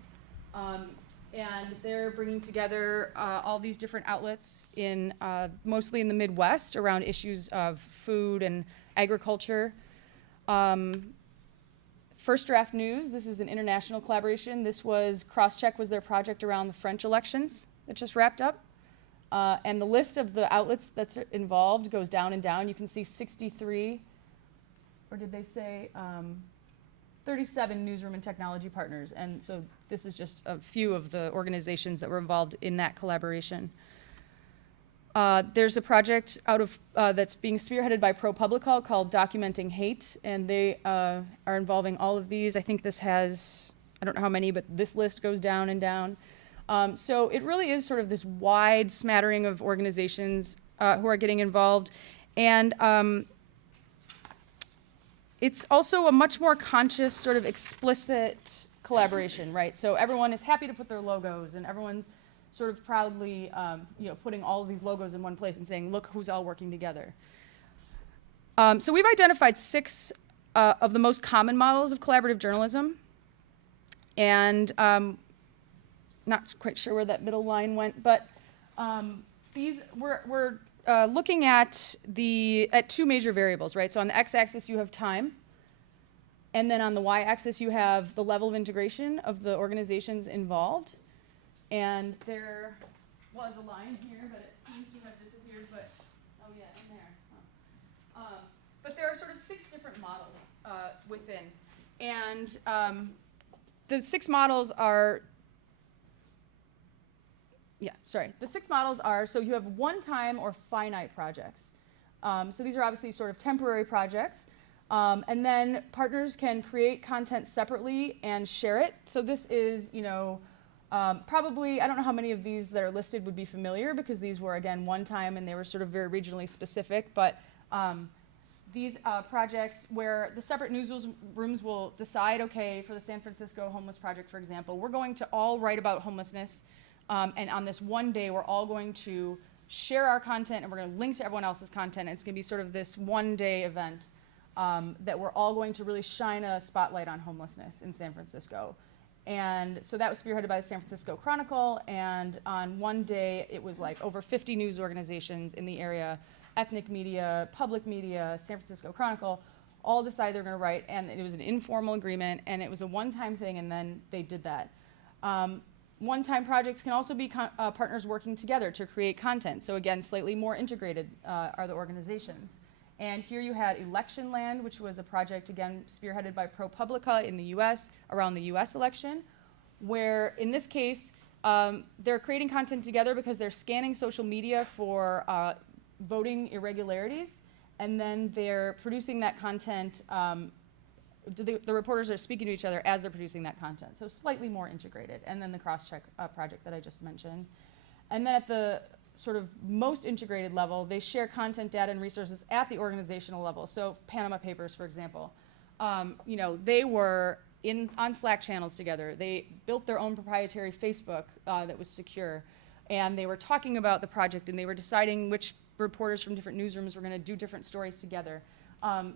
And they're bringing together all these different outlets in mostly in the Midwest around issues of food and agriculture. First Draft News, this is an international collaboration. Crosscheck was their project around the French elections that just wrapped up. And the list of the outlets that's involved goes down and down. You can see 63, or did they say 37 newsroom and technology partners. And so this is just a few of the organizations that were involved in that collaboration. There's a project that's being spearheaded by ProPublica called Documenting Hate, and they are involving all of these. I think this has, I don't know how many, but this list goes down and down. So it really is sort of this wide smattering of organizations who are getting involved. And it's also a much more conscious, sort of explicit collaboration, right? So everyone is happy to put their logos, and everyone's sort of proudly putting all of these logos in one place and saying, look who's all working together. So we've identified 6 of the most common models of collaborative journalism. And not quite sure where that middle line went, but we're looking at 2 major variables, right? So on the x-axis you have time, and then on the y-axis you have the level of integration of the organizations involved. And there was a line here, but it seems to have disappeared, but oh yeah, in there. But there are sort of 6 different models within. And the 6 models are the 6 models are, so you have one-time or finite projects. So these are obviously sort of temporary projects. And then partners can create content separately and share it. So this is, probably, I don't know how many of these that are listed would be familiar, because these were, again, one-time and they were sort of very regionally specific. But these projects where the separate newsrooms will decide, okay, for the San Francisco Homeless Project, for example, we're going to all write about homelessness. And on this one day, we're all going to share our content, and we're going to link to everyone else's content. And it's going to be sort of this one-day event that we're all going to really shine a spotlight on homelessness in San Francisco. And so that was spearheaded by the San Francisco Chronicle. And on one day, it was like over 50 news organizations in the area, ethnic media, public media, San Francisco Chronicle, all decided they're going to write. And it was an informal agreement, and it was a one-time thing, and then they did that. One-time projects can also be partners working together to create content. So again, slightly more integrated are the organizations. And here you had Election Land, which was a project, again, spearheaded by ProPublica in the US, around the US election, where in this case, they're creating content together because they're scanning social media for voting irregularities, and then they're producing that content. The reporters are speaking to each other as they're producing that content, so slightly more integrated. And then the Crosscheck project that I just mentioned. And then at the sort of most integrated level, they share content, data, and resources at the organizational level. So Panama Papers, for example, they were on Slack channels together. They built their own proprietary Facebook that was secure, and they were talking about the project, and they were deciding which reporters from different newsrooms were going to do different stories together.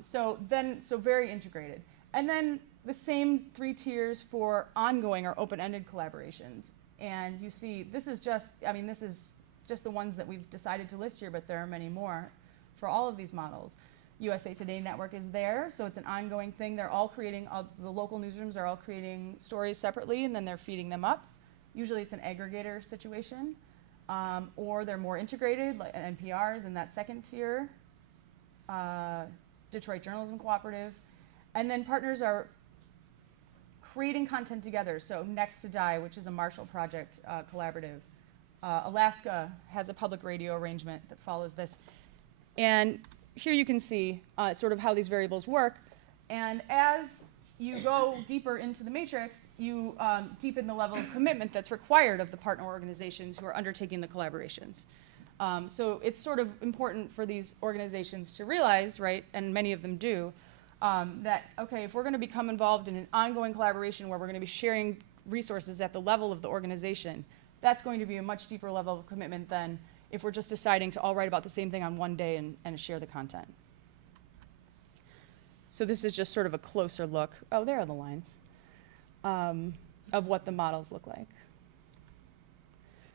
So very integrated. And then the same 3 tiers for ongoing or open-ended collaborations. And you see, this is just the ones that we've decided to list here, but there are many more for all of these models. USA Today Network is there, so it's an ongoing thing. They're all creating, the local newsrooms are all creating stories separately, and then they're feeding them up. Usually it's an aggregator situation, or they're more integrated, like NPR's in that second tier, Detroit Journalism Cooperative. And then partners are creating content together. So Next to Die, which is a Marshall Project collaborative. Alaska has a public radio arrangement that follows this. And here you can see sort of how these variables work. And as you go deeper into the matrix, you deepen the level of commitment that's required of the partner organizations who are undertaking the collaborations. So it's sort of important for these organizations to realize, right, and many of them do, that, okay, if we're going to become involved in an ongoing collaboration where we're going to be sharing resources at the level of the organization, that's going to be a much deeper level of commitment than if we're just deciding to all write about the same thing on one day and share the content. So this is just sort of a closer look. Oh, there are the lines of what the models look like.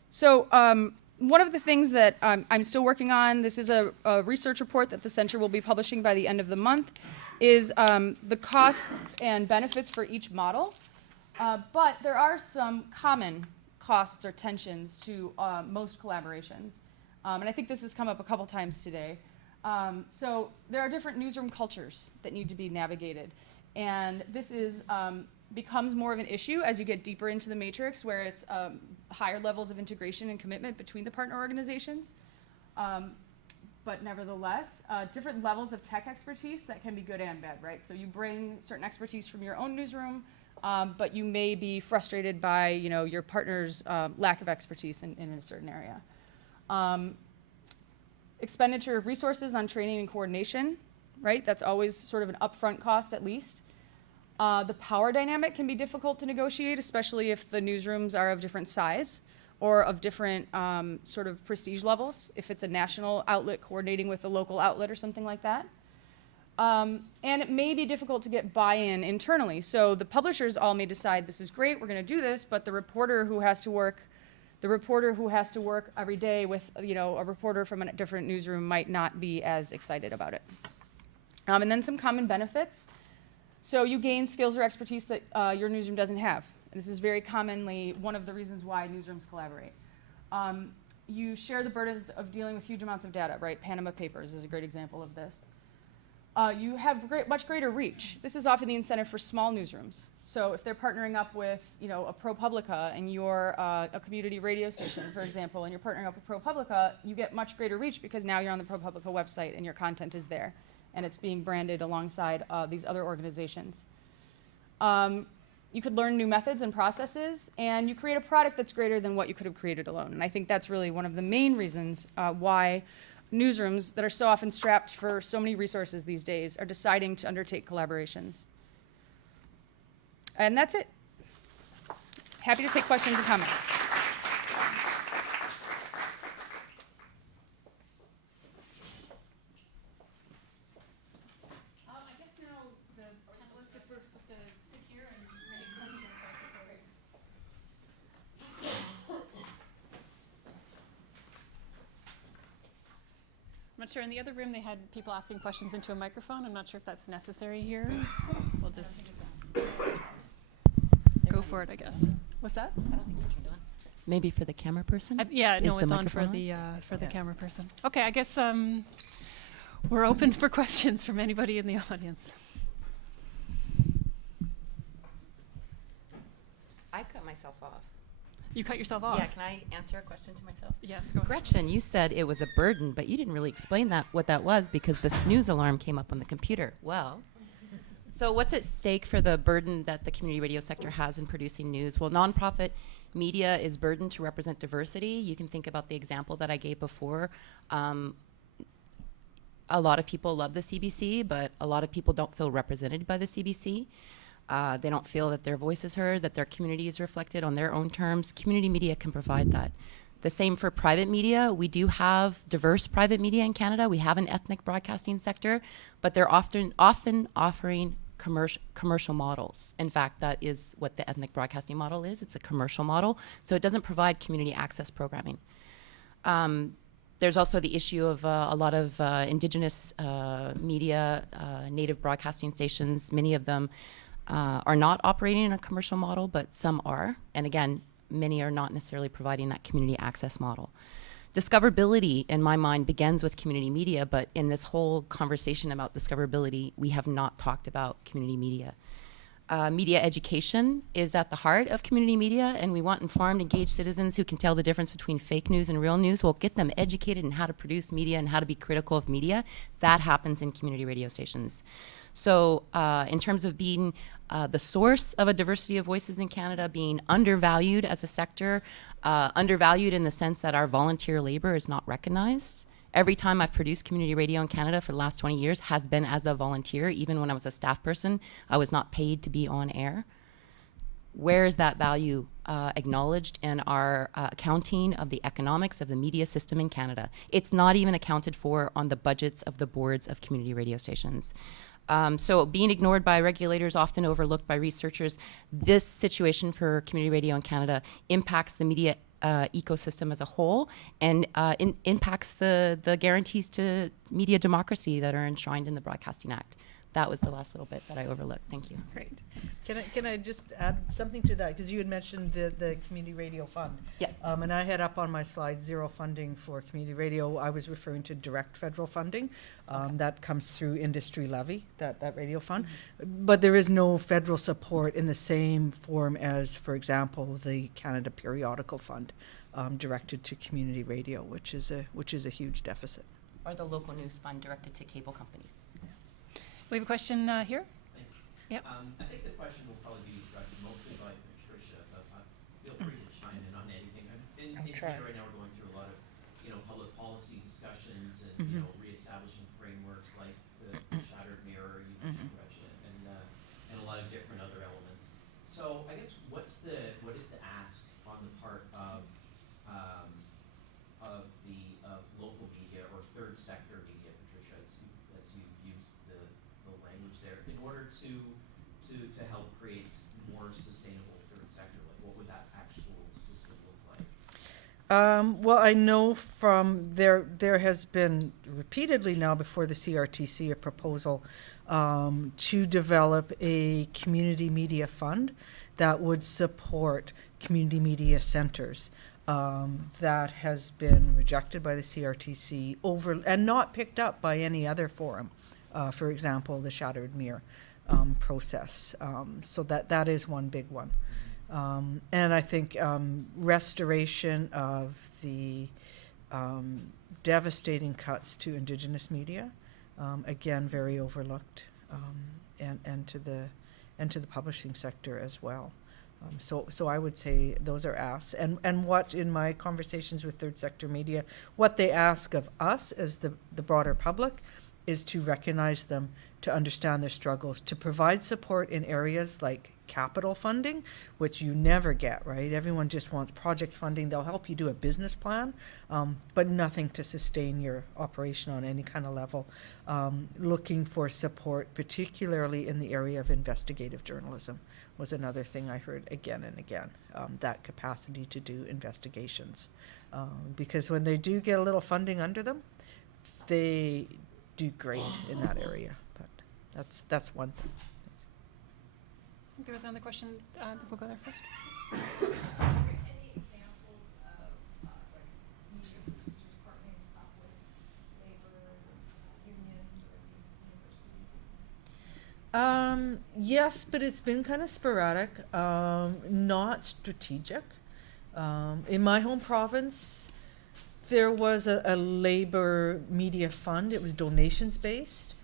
So one of the things that I'm still working on, this is a research report that the center will be publishing by the end of the month, is the costs and benefits for each model. But there are some common costs or tensions to most collaborations. And I think this has come up a couple times today. So there are different newsroom cultures that need to be navigated. And this becomes more of an issue as you get deeper into the matrix, where it's higher levels of integration and commitment between the partner organizations. But nevertheless, different levels of tech expertise that can be good and bad, right? So you bring certain expertise from your own newsroom, but you may be frustrated by your partner's lack of expertise in a certain area. Expenditure of resources on training and coordination, right? That's always sort of an upfront cost at least. The power dynamic can be difficult to negotiate, especially if the newsrooms are of different size or of different sort of prestige levels, if it's a national outlet coordinating with a local outlet or something like that. And it may be difficult to get buy-in internally. So the publishers all may decide this is great, we're going to do this, but the reporter who has to work every day with a reporter from a different newsroom might not be as excited about it. And then some common benefits. So you gain skills or expertise that your newsroom doesn't have. And this is very commonly one of the reasons why newsrooms collaborate. You share the burdens of dealing with huge amounts of data, right? Panama Papers is a great example of this. You have much greater reach. This is often the incentive for small newsrooms. So if they're partnering up with a ProPublica and you're a community radio station, for example, and you're partnering up with ProPublica, you get much greater reach because now you're on the ProPublica website and your content is there. And it's being branded alongside these other organizations. You could learn new methods and processes, and you create a product that's greater than what you could have created alone. And I think that's really one of the main reasons why newsrooms that are so often strapped for so many resources these days are deciding to undertake collaborations. And that's it. Happy to take questions and comments. I guess now the panelists, if we're supposed to sit here and make questions, I suppose. I'm not sure. In the other room, they had people asking questions into a microphone. I'm not sure if that's necessary here. We'll just go for it, I guess. What's that? I don't think they're turned on. Maybe for the camera person? Yeah, no, Is it's the on for microphone the camera person. Okay, I guess we're open for questions from anybody in the audience. I cut myself off. You cut yourself off? Yeah, can I answer a question to myself? Yes, go ahead. Gretchen, you said it was a burden, but you didn't really explain what that was because the snooze alarm came up on the computer. Well, so what's at stake for the burden that the community radio sector has in producing news? Well, nonprofit Media is burdened to represent diversity. You can think about the example that I gave before. A lot of people love the CBC, but a lot of people don't feel represented by the CBC. They don't feel that their voice is heard, that their community is reflected on their own terms. Community media can provide that. The same for private media. We do have diverse private media in Canada. We have an ethnic broadcasting sector, but they're often offering commercial models. In fact, that is what the ethnic broadcasting model is. It's a commercial model, so it doesn't provide community access programming. There's also the issue of a lot of Indigenous media, native broadcasting stations. Many of them are not operating in a commercial model, but some are. And again, many are not necessarily providing that community access model. Discoverability, in my mind, begins with community media, but in this whole conversation about discoverability, we have not talked about community media. Media education is at the heart of community media, and we want informed, engaged citizens who can tell the difference between fake news and real news. We'll get them educated in how to produce media and how to be critical of media. That happens in community radio stations. So in terms of being the source of a diversity of voices in Canada, being undervalued as a sector, undervalued in the sense that our volunteer labor is not recognized. Every time I've produced community radio in Canada for the last 20 years has been as a volunteer. Even when I was a staff person, I was not paid to be on air. Where is that value acknowledged in our accounting of the economics of the media system in Canada? It's not even accounted for on the budgets of the boards of community radio stations. So being ignored by regulators, often overlooked by researchers, this situation for community radio in Canada impacts the media ecosystem as a whole and impacts the guarantees to media democracy that are enshrined in the Broadcasting Act. That was the last little bit that I overlooked. Thank you. Great. Can I just add something to that? Because you had mentioned the Community Radio Fund. Yeah. And I had up on my slide zero funding for community radio. I was referring to direct federal funding. That comes through industry levy, that radio fund. But there is no federal support in the same form as, for example, the Canada Periodical Fund directed to community radio, which is a huge deficit. Or the local news fund directed to cable companies. We have a question here. Thanks. Yep. I think the question will probably be addressed mostly by Patricia, but feel free to chime in on anything. In Canada right now, we're going through a lot of, public policy discussions and, reestablishing frameworks like the Shadowmere Report and a lot of different other elements. So I guess what is the ask on the part of local media or third sector media, Patricia, as you use the language there, in order to help create more sustainable third sector? Like, what would that actual system look like? Well, I know from there has been repeatedly now before the CRTC a proposal to develop a community media fund that would support community media centers. That has been rejected by the CRTC and not picked up by any other forum. For example, the Shadowmere process. So that is one big one. And I think restoration of the devastating cuts to Indigenous media, again, very overlooked, and to the publishing sector as well. So I would say those are asks. And what, in my conversations with third sector media, what they ask of us as the broader public is to recognize them, to understand their struggles, to provide support in areas like capital funding, which you never get, right? Everyone just wants project funding. They'll help you do a business plan, but nothing to sustain your operation on any kind of level. Looking for support, particularly in the area of investigative journalism, was another thing I heard again and again, that capacity to do investigations. Because when they do get a little funding under them, they do great in that area. But that's one thing. I think there was another question. We'll go there first. Any examples of media producers partnering up with labor unions or universities? Yes, but it's been kind of sporadic, not strategic. In my home province, there was a labor media fund. It was donations based.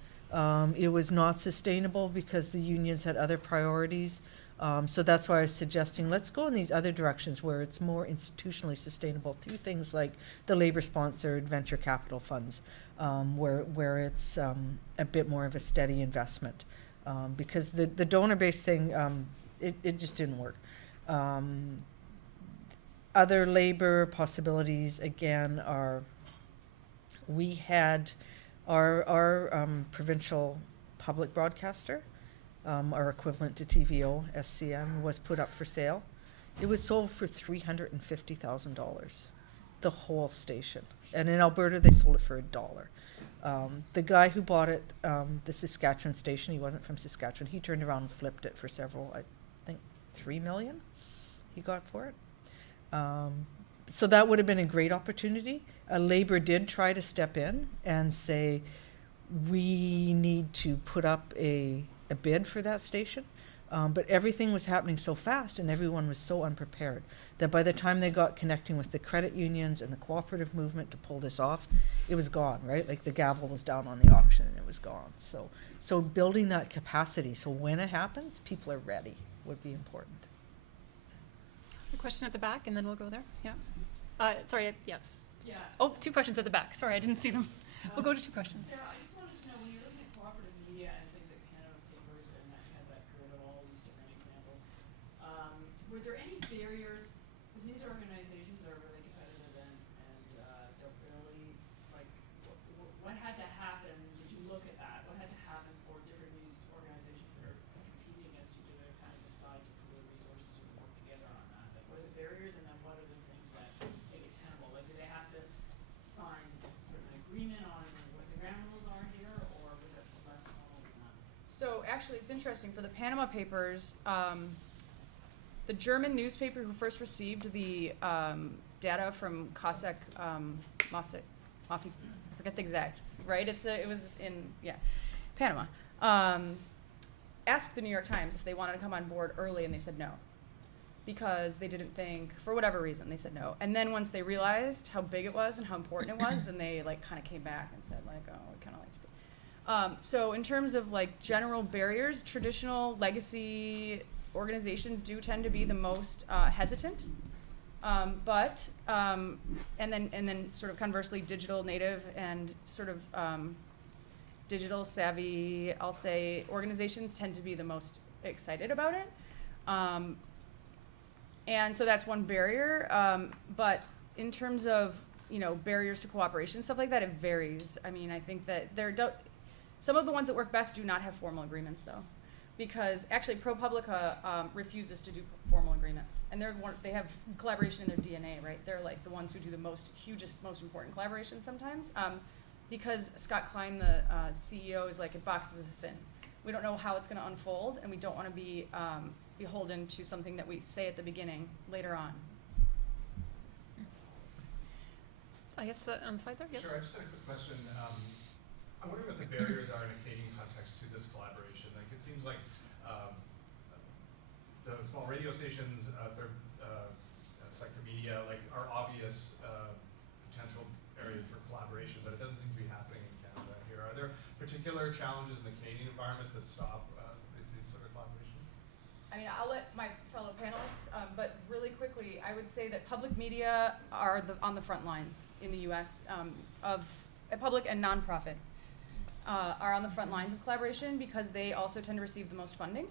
It was not sustainable because the unions had other priorities. So that's why I was suggesting, let's go in these other directions where it's more institutionally sustainable through things like the labor-sponsored venture capital funds, where it's a bit more of a steady investment. Because the donor-based thing, it just didn't work. Other labor possibilities, again, are, we had our provincial public broadcaster, our equivalent to TVO, SCM, was put up for sale. It was sold for $350,000, the whole station. And in Alberta, they sold it for $1. The guy who bought it, the Saskatchewan station, he wasn't from Saskatchewan, he turned around and flipped it for several, I think $3 million he got for it. So that would have been a great opportunity. Labor did try to step in and say, we need to put up a bid for that station. But everything was happening so fast and everyone was so unprepared that by the time they got connecting with the credit unions and the cooperative movement to pull this off, it was gone, right? Like the gavel was down on the auction and it was gone. So building that capacity, so when it happens, people are ready, would be important. There's a question at the back, and then we'll go there. Yeah. Sorry, yes. Yeah. Oh, 2 questions at the back. Sorry, I didn't see them. We'll go to 2 questions. Sarah, I just wanted to know, when you're looking at cooperative media and things like Canada Papers and that had that grid of all these different examples, were there any barriers, because news organizations are really competitive and don't really, like, what had to happen, did you look at that? What had to happen for different news organizations that are competing against each other kind of decide to pool their resources or work together on that? Like, what are the barriers, and then what are the things that make it tenable? Like, do they have to sign sort of an agreement on what the ground rules are here, or was it less formal than that? So actually, it's interesting, for the Panama Papers, the German newspaper who first received the data from Cossack, Mossack, I forget the exact, right? It was in, Panama. Asked the New York Times if they wanted to come on board early, and they said no. Because they didn't think, for whatever reason, they said no. And then once they realized how big it was and how important it was, then they like kind of came back and said like, oh, we kind of like to be. So in terms of like general barriers, traditional legacy organizations do tend to be the most hesitant. And then sort of conversely, digital native and sort of digital savvy, I'll say, organizations tend to be the most excited about it. And so that's one barrier. But in terms of, barriers to cooperation, stuff like that, it varies. I mean, I think that some of the ones that work best do not have formal agreements, though. Because actually, ProPublica refuses to do formal agreements. And they have collaboration in their DNA, right? They're like the ones who do the most important collaboration sometimes. Because Scott Klein, the CEO, is like, it boxes us in. We don't know how it's going to unfold, and we don't want to be beholden to something that we say at the beginning later on. I guess on the side there. Yep. Sure, I just had a quick question. I'm wondering what the barriers are in a Canadian context to this collaboration. Like, it seems like the small radio stations, sector media, like, are obvious potential areas for collaboration, but it doesn't seem to be happening in Canada here. Are there particular challenges in the Canadian environment that stop these sort of collaborations? I mean, I'll let my fellow panelists, but really quickly, I would say that public media are on the front lines in the U.S. Of public and nonprofit are on the front lines of collaboration because they also tend to receive the most funding,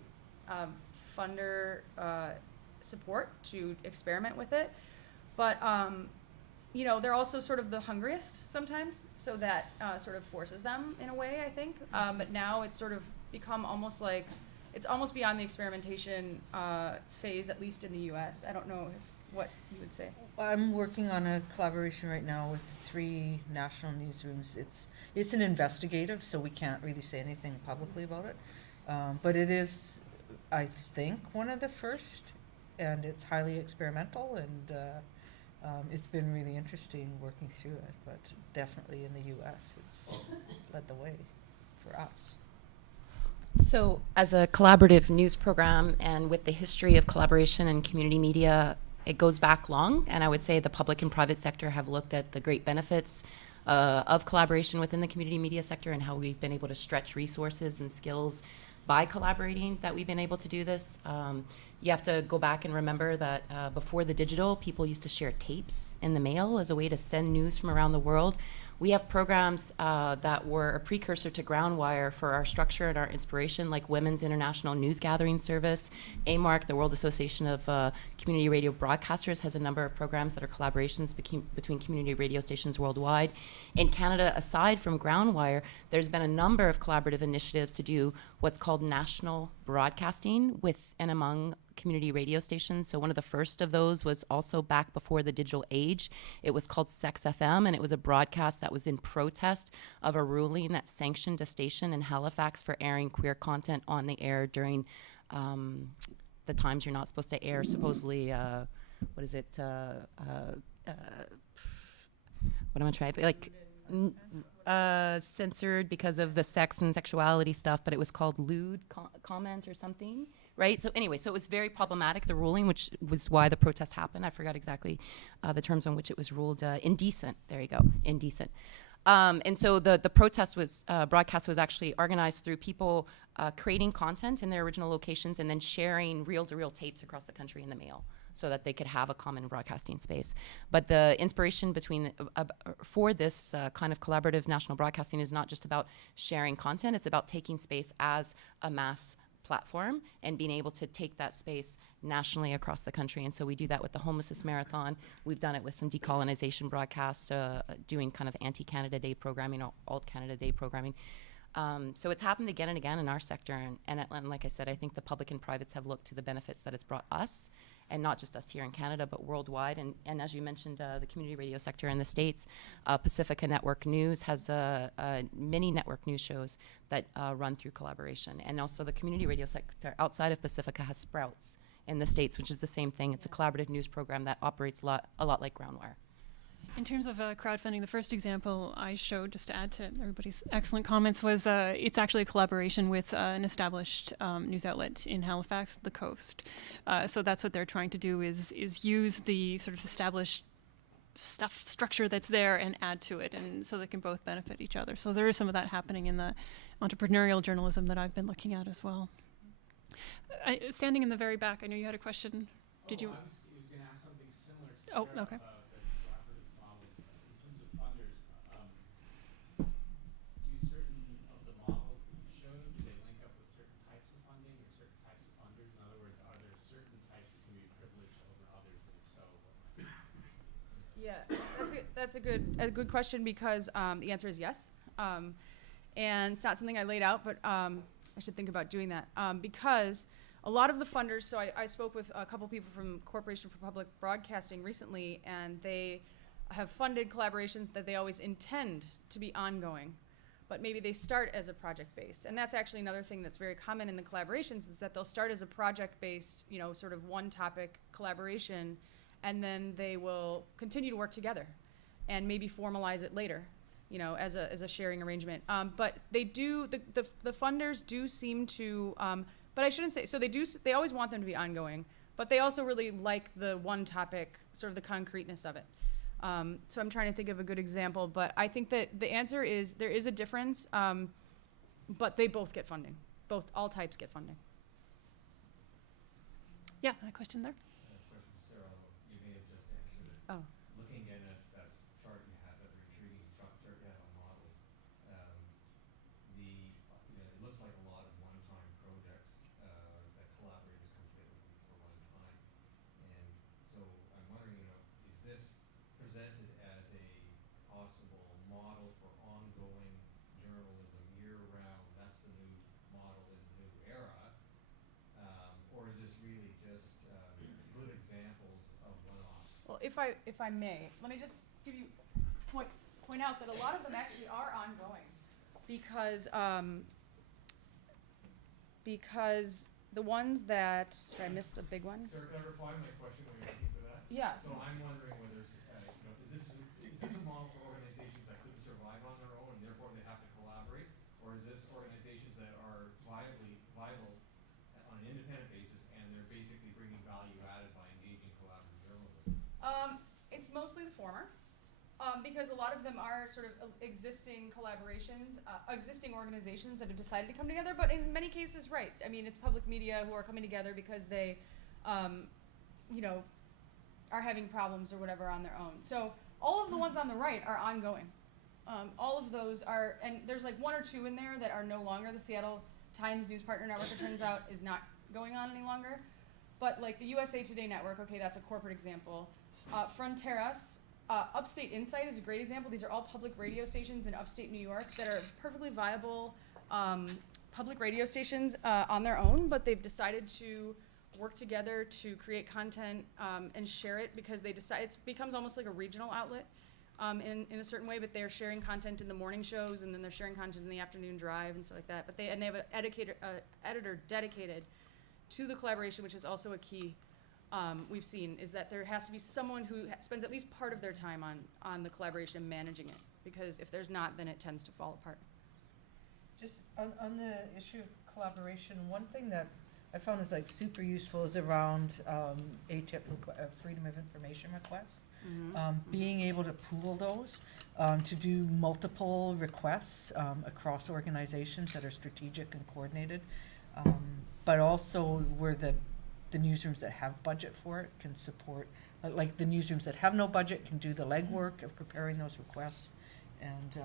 funder support to experiment with it. But they're also sort of the hungriest sometimes, so that sort of forces them in a way, I think. But now it's sort of become almost like, it's almost beyond the experimentation phase, at least in the U.S. I don't know what you would say. I'm working on a collaboration right now with 3 national newsrooms. It's an investigative, so we can't really say anything publicly about it. But it is, I think, one of the first, and it's highly experimental, and it's been really interesting working through it. But definitely in the U.S., it's led the way for us. So as a collaborative news program and with the history of collaboration and community media, it goes back long. And I would say the public and private sector have looked at the great benefits of collaboration within the community media sector and how we've been able to stretch resources and skills by collaborating that we've been able to do this. You have to go back and remember that before the digital, people used to share tapes in the mail as a way to send news from around the world. We have programs that were a precursor to Groundwire for our structure and our inspiration, like Women's International News Gathering Service. AMARC, the World Association of Community Radio Broadcasters, has a number of programs that are collaborations between community radio stations worldwide. In Canada, aside from Groundwire, there's been a number of collaborative initiatives to do what's called national broadcasting with and among community radio stations. So one of the first of those was also back before the digital age. It was called Sex FM, and it was a broadcast that was in protest of a ruling that sanctioned a station in Halifax for airing queer content on the air during the times you're not supposed to air, supposedly, what is it? What am I trying to, like, censored because of the sex and sexuality stuff, but it was called lewd comment or something, right? So anyway, so it was very problematic, the ruling, which was why the protest happened. I forgot exactly the terms on which it was ruled indecent. There you go, indecent. And so the protest was, broadcast was actually organized through people creating content in their original locations and then sharing reel-to-reel tapes across the country in the mail, so that they could have a common broadcasting space. But the inspiration for this kind of collaborative national broadcasting is not just about sharing content, it's about taking space as a mass platform and being able to take that space nationally across the country. And so we do that with the Homelessness Marathon. We've done it with some decolonization broadcasts, doing kind of anti-Canada Day programming or alt-Canada Day programming. So it's happened again and again in our sector, and like I said, I think the public and privates have looked to the benefits that it's brought us, and not just us here in Canada, but worldwide. And as you mentioned, the community radio sector in the States, Pacifica Network News has many network news shows that run through collaboration. And also the community radio sector outside of Pacifica has Sprouts in the States, which is the same thing. It's a collaborative news program that operates a lot like Groundwire. In terms of crowdfunding, the first example I showed, just to add to everybody's excellent comments, was it's actually a collaboration with an established news outlet in Halifax, The Coast. So that's what they're trying to do, is use the sort of established structure that's there and add to it, and so they can both benefit each other. So there is some of that happening in the entrepreneurial journalism that I've been looking at as well. Standing in the very back, I know you had a question. Did you? I was going to ask something similar to Oh, Sarah okay. about the collaborative models. In terms of funders, do certain of the models that you showed, do they link up with certain types of funding or certain types of funders? In other words, are there certain types that's going to be privileged over others, and if so, what? Yeah, that's a good question, because the answer is yes. And it's not something I laid out, but I should think about doing that, because a lot of the funders, so I spoke with a couple people from Corporation for Public Broadcasting recently, and they have funded collaborations that they always intend to be ongoing, but maybe they start as a project-based. And that's actually another thing that's very common in the collaborations, is that they'll start as a project-based, sort of one topic collaboration, and then they will continue to work together and maybe formalize it later, as a sharing arrangement. But they do, the funders do seem to, but I shouldn't say, so they always want them to be ongoing, but they also really like the one topic, sort of the concreteness of it. So I'm trying to think of a good example, but I think that the answer is there is a difference, but they both get funding. All types get funding. Yeah, a question there. Question for Sarah, you may have just answered it. Oh. Looking at that chart you had, that intriguing chart you had on models, it looks like a lot of one-time projects that collaborators come together for one time. And so I'm wondering, is this presented as a possible model for ongoing journalism year-round? That's the new model in the new era. Or is this really just good examples of one-offs? Well, if I may, let me just give you point out that a lot of them actually are ongoing, because the ones that, did I miss the big one? Sarah, can I reply to my question when you're looking for that? Yeah. So I'm wondering whether, is this a model for organizations that couldn't survive on their own and therefore they have to collaborate? Or is this organizations that are viable on an independent basis and they're basically bringing value added by engaging collaborative journalism? It's mostly the former. because a lot of them are sort of existing collaborations, existing organizations that have decided to come together, but in many cases, right, I mean, it's public media who are coming together because they, you know, are having problems or whatever on their own. So all of the ones on the right are ongoing. All of those are, and there's like one or two in there that are no longer. The Seattle Times News Partner Network, it turns out, is not going on any longer. But like the USA Today Network, okay, that's a corporate example. Fronteras, Upstate Insight is a great example. These are all public radio stations in upstate New York that are perfectly viable public radio stations on their own, but they've decided to work together to create content and share it because they decide it becomes almost like a regional outlet in a certain way, but they're sharing content in the morning shows and then they're sharing content in the afternoon drive and stuff like that. But they have an editor dedicated to the collaboration, which is also a key we've seen, is that there has to be someone who spends at least part of their time on the collaboration and managing it, because if there's not, then it tends to fall apart. Just on the issue of collaboration, one thing that I found is like super useful is around ATIP freedom of information requests. Being able to pool those to do multiple requests across organizations that are strategic and coordinated, but also where the newsrooms that have budget for it can support, like the newsrooms that have no budget can do the legwork of preparing those requests, and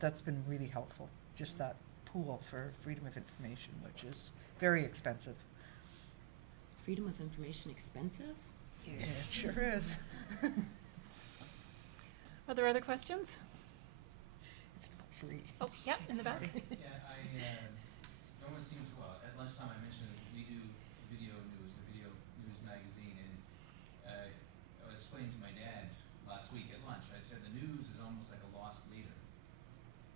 that's been really helpful, just that pool for freedom of information, which is very expensive. Freedom of information expensive? Yeah, it sure is. Are there other questions? It's not free. Oh, yeah, in the back. Yeah, it almost seems, well, at lunchtime I mentioned we do video news, a video news magazine, and I explained to my dad last week at lunch, I said the news is almost like a lost leader.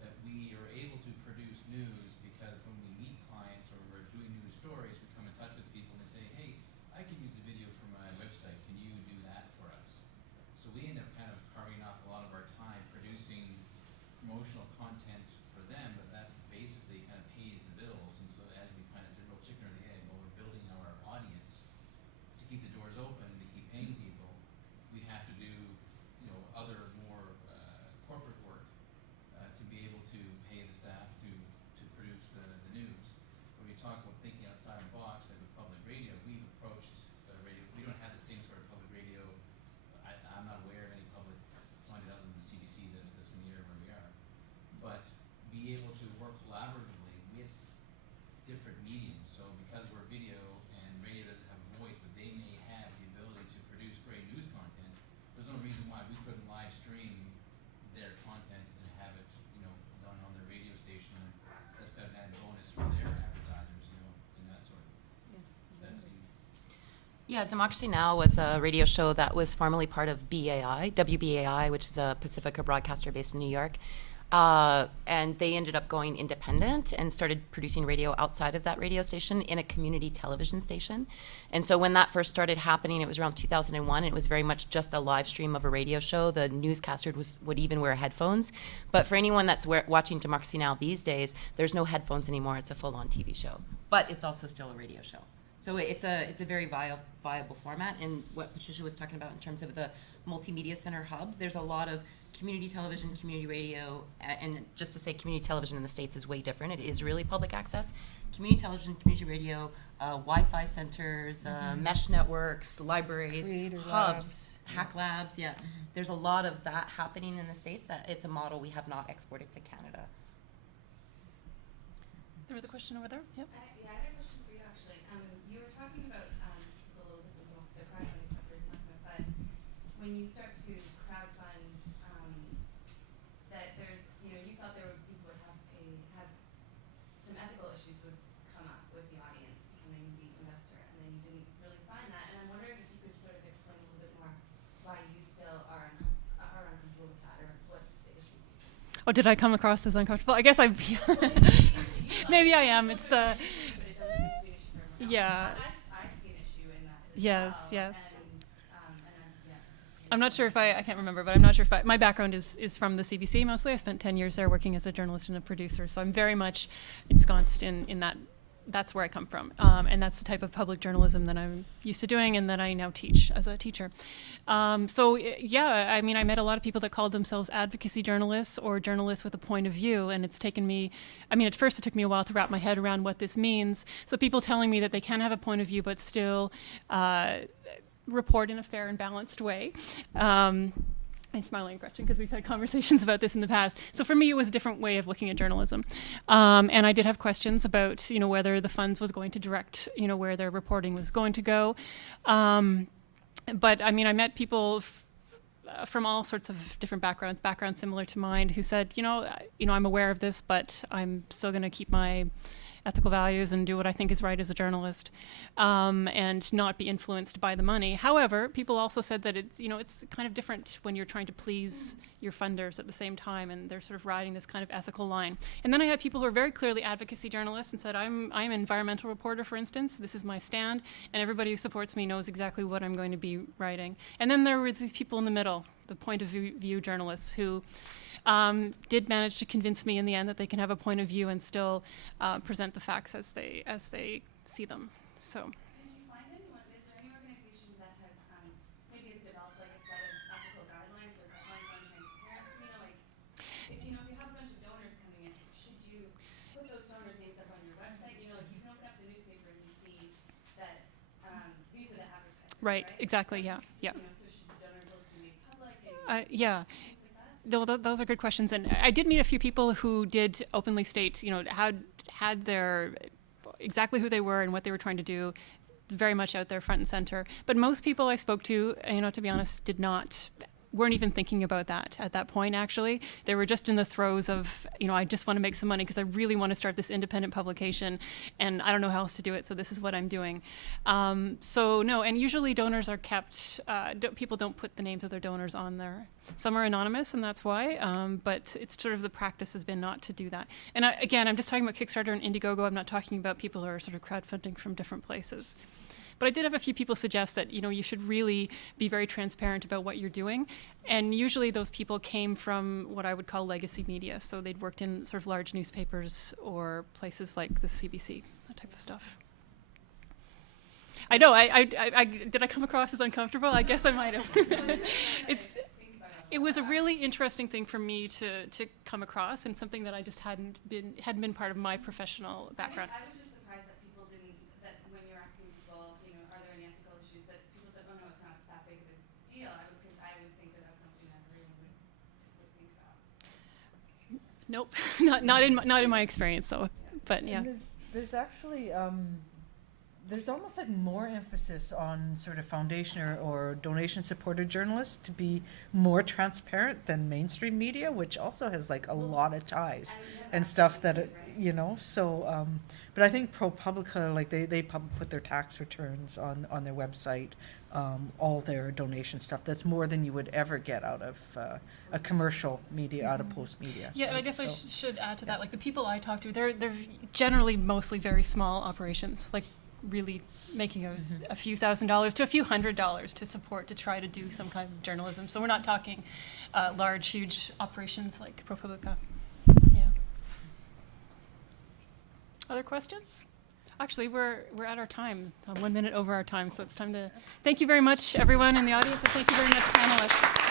That we are able to produce news because when we meet clients or we're doing news stories, we come in touch with people and they say, hey, I can use the video for my website, can you do that for us? So we end up kind of carving off a lot of our time producing promotional content for them, but that basically kind of pays the bills. And so as we kind of, it's a real chicken or the egg, while we're building our audience to keep the doors open and to keep paying people, we have to do, you know, other more corporate work to be able to pay the staff to produce the news. When we talk about thinking outside the box, like with public radio, we've approached radio. We don't have the same sort of public radio. I'm not aware of any public funded other than the CBC that's in the area where we are. But be able to work collaboratively with different mediums. So because we're video and radio doesn't have a voice, but they may have the ability to produce great news content, there's no reason why we couldn't live stream their content and have it, you know, done on their radio station. That's got an added bonus for their advertisers, you know, and that sort of. That's Yeah, Democracy Now! Was a radio show that was formerly part of BAI, WBAI, which is a Pacifica broadcaster based in New York. And they ended up going independent and started producing radio outside of that radio station in a community television station. And so when that first started happening, it was around 2001, and it was very much just a live stream of a radio show. The newscaster would even wear headphones. But for anyone that's watching Democracy Now! These days, there's no headphones anymore. It's a full-on TV show. But it's also still a radio show. So it's a very viable format. And what Patricia was talking about in terms of the multimedia center hubs, there's a lot of community television, community radio, and just to say community television in the States is way different. It is really public access. Community television, community radio, Wi-Fi centers, mesh networks, libraries, Creator hubs, hack labs, yeah. There's a lot of that happening in the States that it's a model we have not exported to Canada. There was a question over there. Yep. Yeah, I had a question for you actually. You were talking about, this is a little different than the crowdfunding stuff we were talking about, but when you start to crowdfund, that there's, you know, you thought there would people would have some ethical issues would come up with the audience becoming the investor, and then you didn't really find that. And I'm wondering if you could sort of explain a little bit more why you still are uncomfortable with that, or what the issues you think. Oh, did I come across as uncomfortable? I guess maybe I am. It's the. But it doesn't seem to be an issue for everyone else. Yeah. I see an issue in that as Yes, well. yes. And I'm not sure if I can't remember, but I'm not sure if my background is from the CBC mostly. I spent 10 years there working as a journalist and a producer, so I'm very much ensconced in that that's where I come from. And that's the type of public journalism that I'm used to doing and that I now teach as a teacher. Yeah, I mean, I met a lot of people that called themselves advocacy journalists or journalists with a point of view. And it's taken me, I mean, at first it took me a while to wrap my head around what this means. So people telling me that they can have a point of view but still report in a fair and balanced way. I'm smiling at Gretchen because we've had conversations about this in the past. So for me, it was a different way of looking at journalism. And I did have questions about, you know, whether the funds was going to direct, you know, where their reporting was going to go. But I mean, I met people from all sorts of different backgrounds similar to mine, who said, you know, I'm aware of this, but I'm still going to keep my ethical values and do what I think is right as a journalist, and not be influenced by the money. However, people also said that it's, you know, it's kind of different when you're trying to please your funders at the same time, and they're sort of riding this kind of ethical line. And then I had people who are very clearly advocacy journalists and said, I'm an environmental reporter, for instance, this is my stand, and everybody who supports me knows exactly what I'm going to be writing. And then there were these people in the middle, the point of view journalists, who did manage to convince me in the end that they can have a point of view and still present the facts as they see them. So. Did you find anyone, is there any organization that has maybe has developed like a set of ethical guidelines or guidelines on transparency? You know, like if you have a bunch of donors coming in, should you put those donors' names up on your website? You know, like you can open up the newspaper and you see that these are the advertisers. Right. Exactly. Yeah. Yeah. You know, so should the donors list be made public? And Yeah. things like that? No, those are good questions, and I did meet a few people who did openly state, you know, had their exactly who they were and what they were trying to do very much out there front and center. But most people I spoke to, you know, to be honest, weren't even thinking about that at that point. Actually, they were just in the throes of, you know, I just want to make some money because I really want to start this independent publication, and I don't know how else to do it, so this is what I'm doing. So no, and usually donors are kept. People don't put the names of their donors on there. Some are anonymous, and that's why. But it's sort of the practice has been not to do that. And again, I'm just talking about Kickstarter and Indiegogo. I'm not talking about people who are sort of crowdfunding from different places. But I did have a few people suggest that, you know, you should really be very transparent about what you're doing. And usually those people came from what I would call legacy media. So they'd worked in sort of large newspapers or places like the CBC, that type of stuff. I know, did I come across as uncomfortable? I guess I might have. It was a really interesting thing for me to come across, and something that I just hadn't been part of my professional background. I was just surprised that people didn't, that when you're asking people, you know, are there any ethical issues, that people said, oh no, it's not that big of a deal. Because I would think that that's something that everyone would think about. Nope, not in my experience. So, but yeah. And there's actually there's almost like more emphasis on sort of foundation or donation supported journalists to be more transparent than mainstream media, which also has like a lot of ties and stuff that it, you know. So, but I think ProPublica, like they put their tax returns on their website, all their donation stuff. That's more than you would ever get out of a commercial media, out of Post Media. Yeah, and I right? guess I So- should add to that, like the people I talk to, they're generally mostly very small operations, like really making a few $1,000s to a few $100s to support, to try to do some kind of journalism. So we're not talking large, huge operations like ProPublica. Yeah. Other questions? Actually, we're at our time, 1 minute over our time, so it's time to thank you very much, everyone in the audience, and thank you very much, panelists.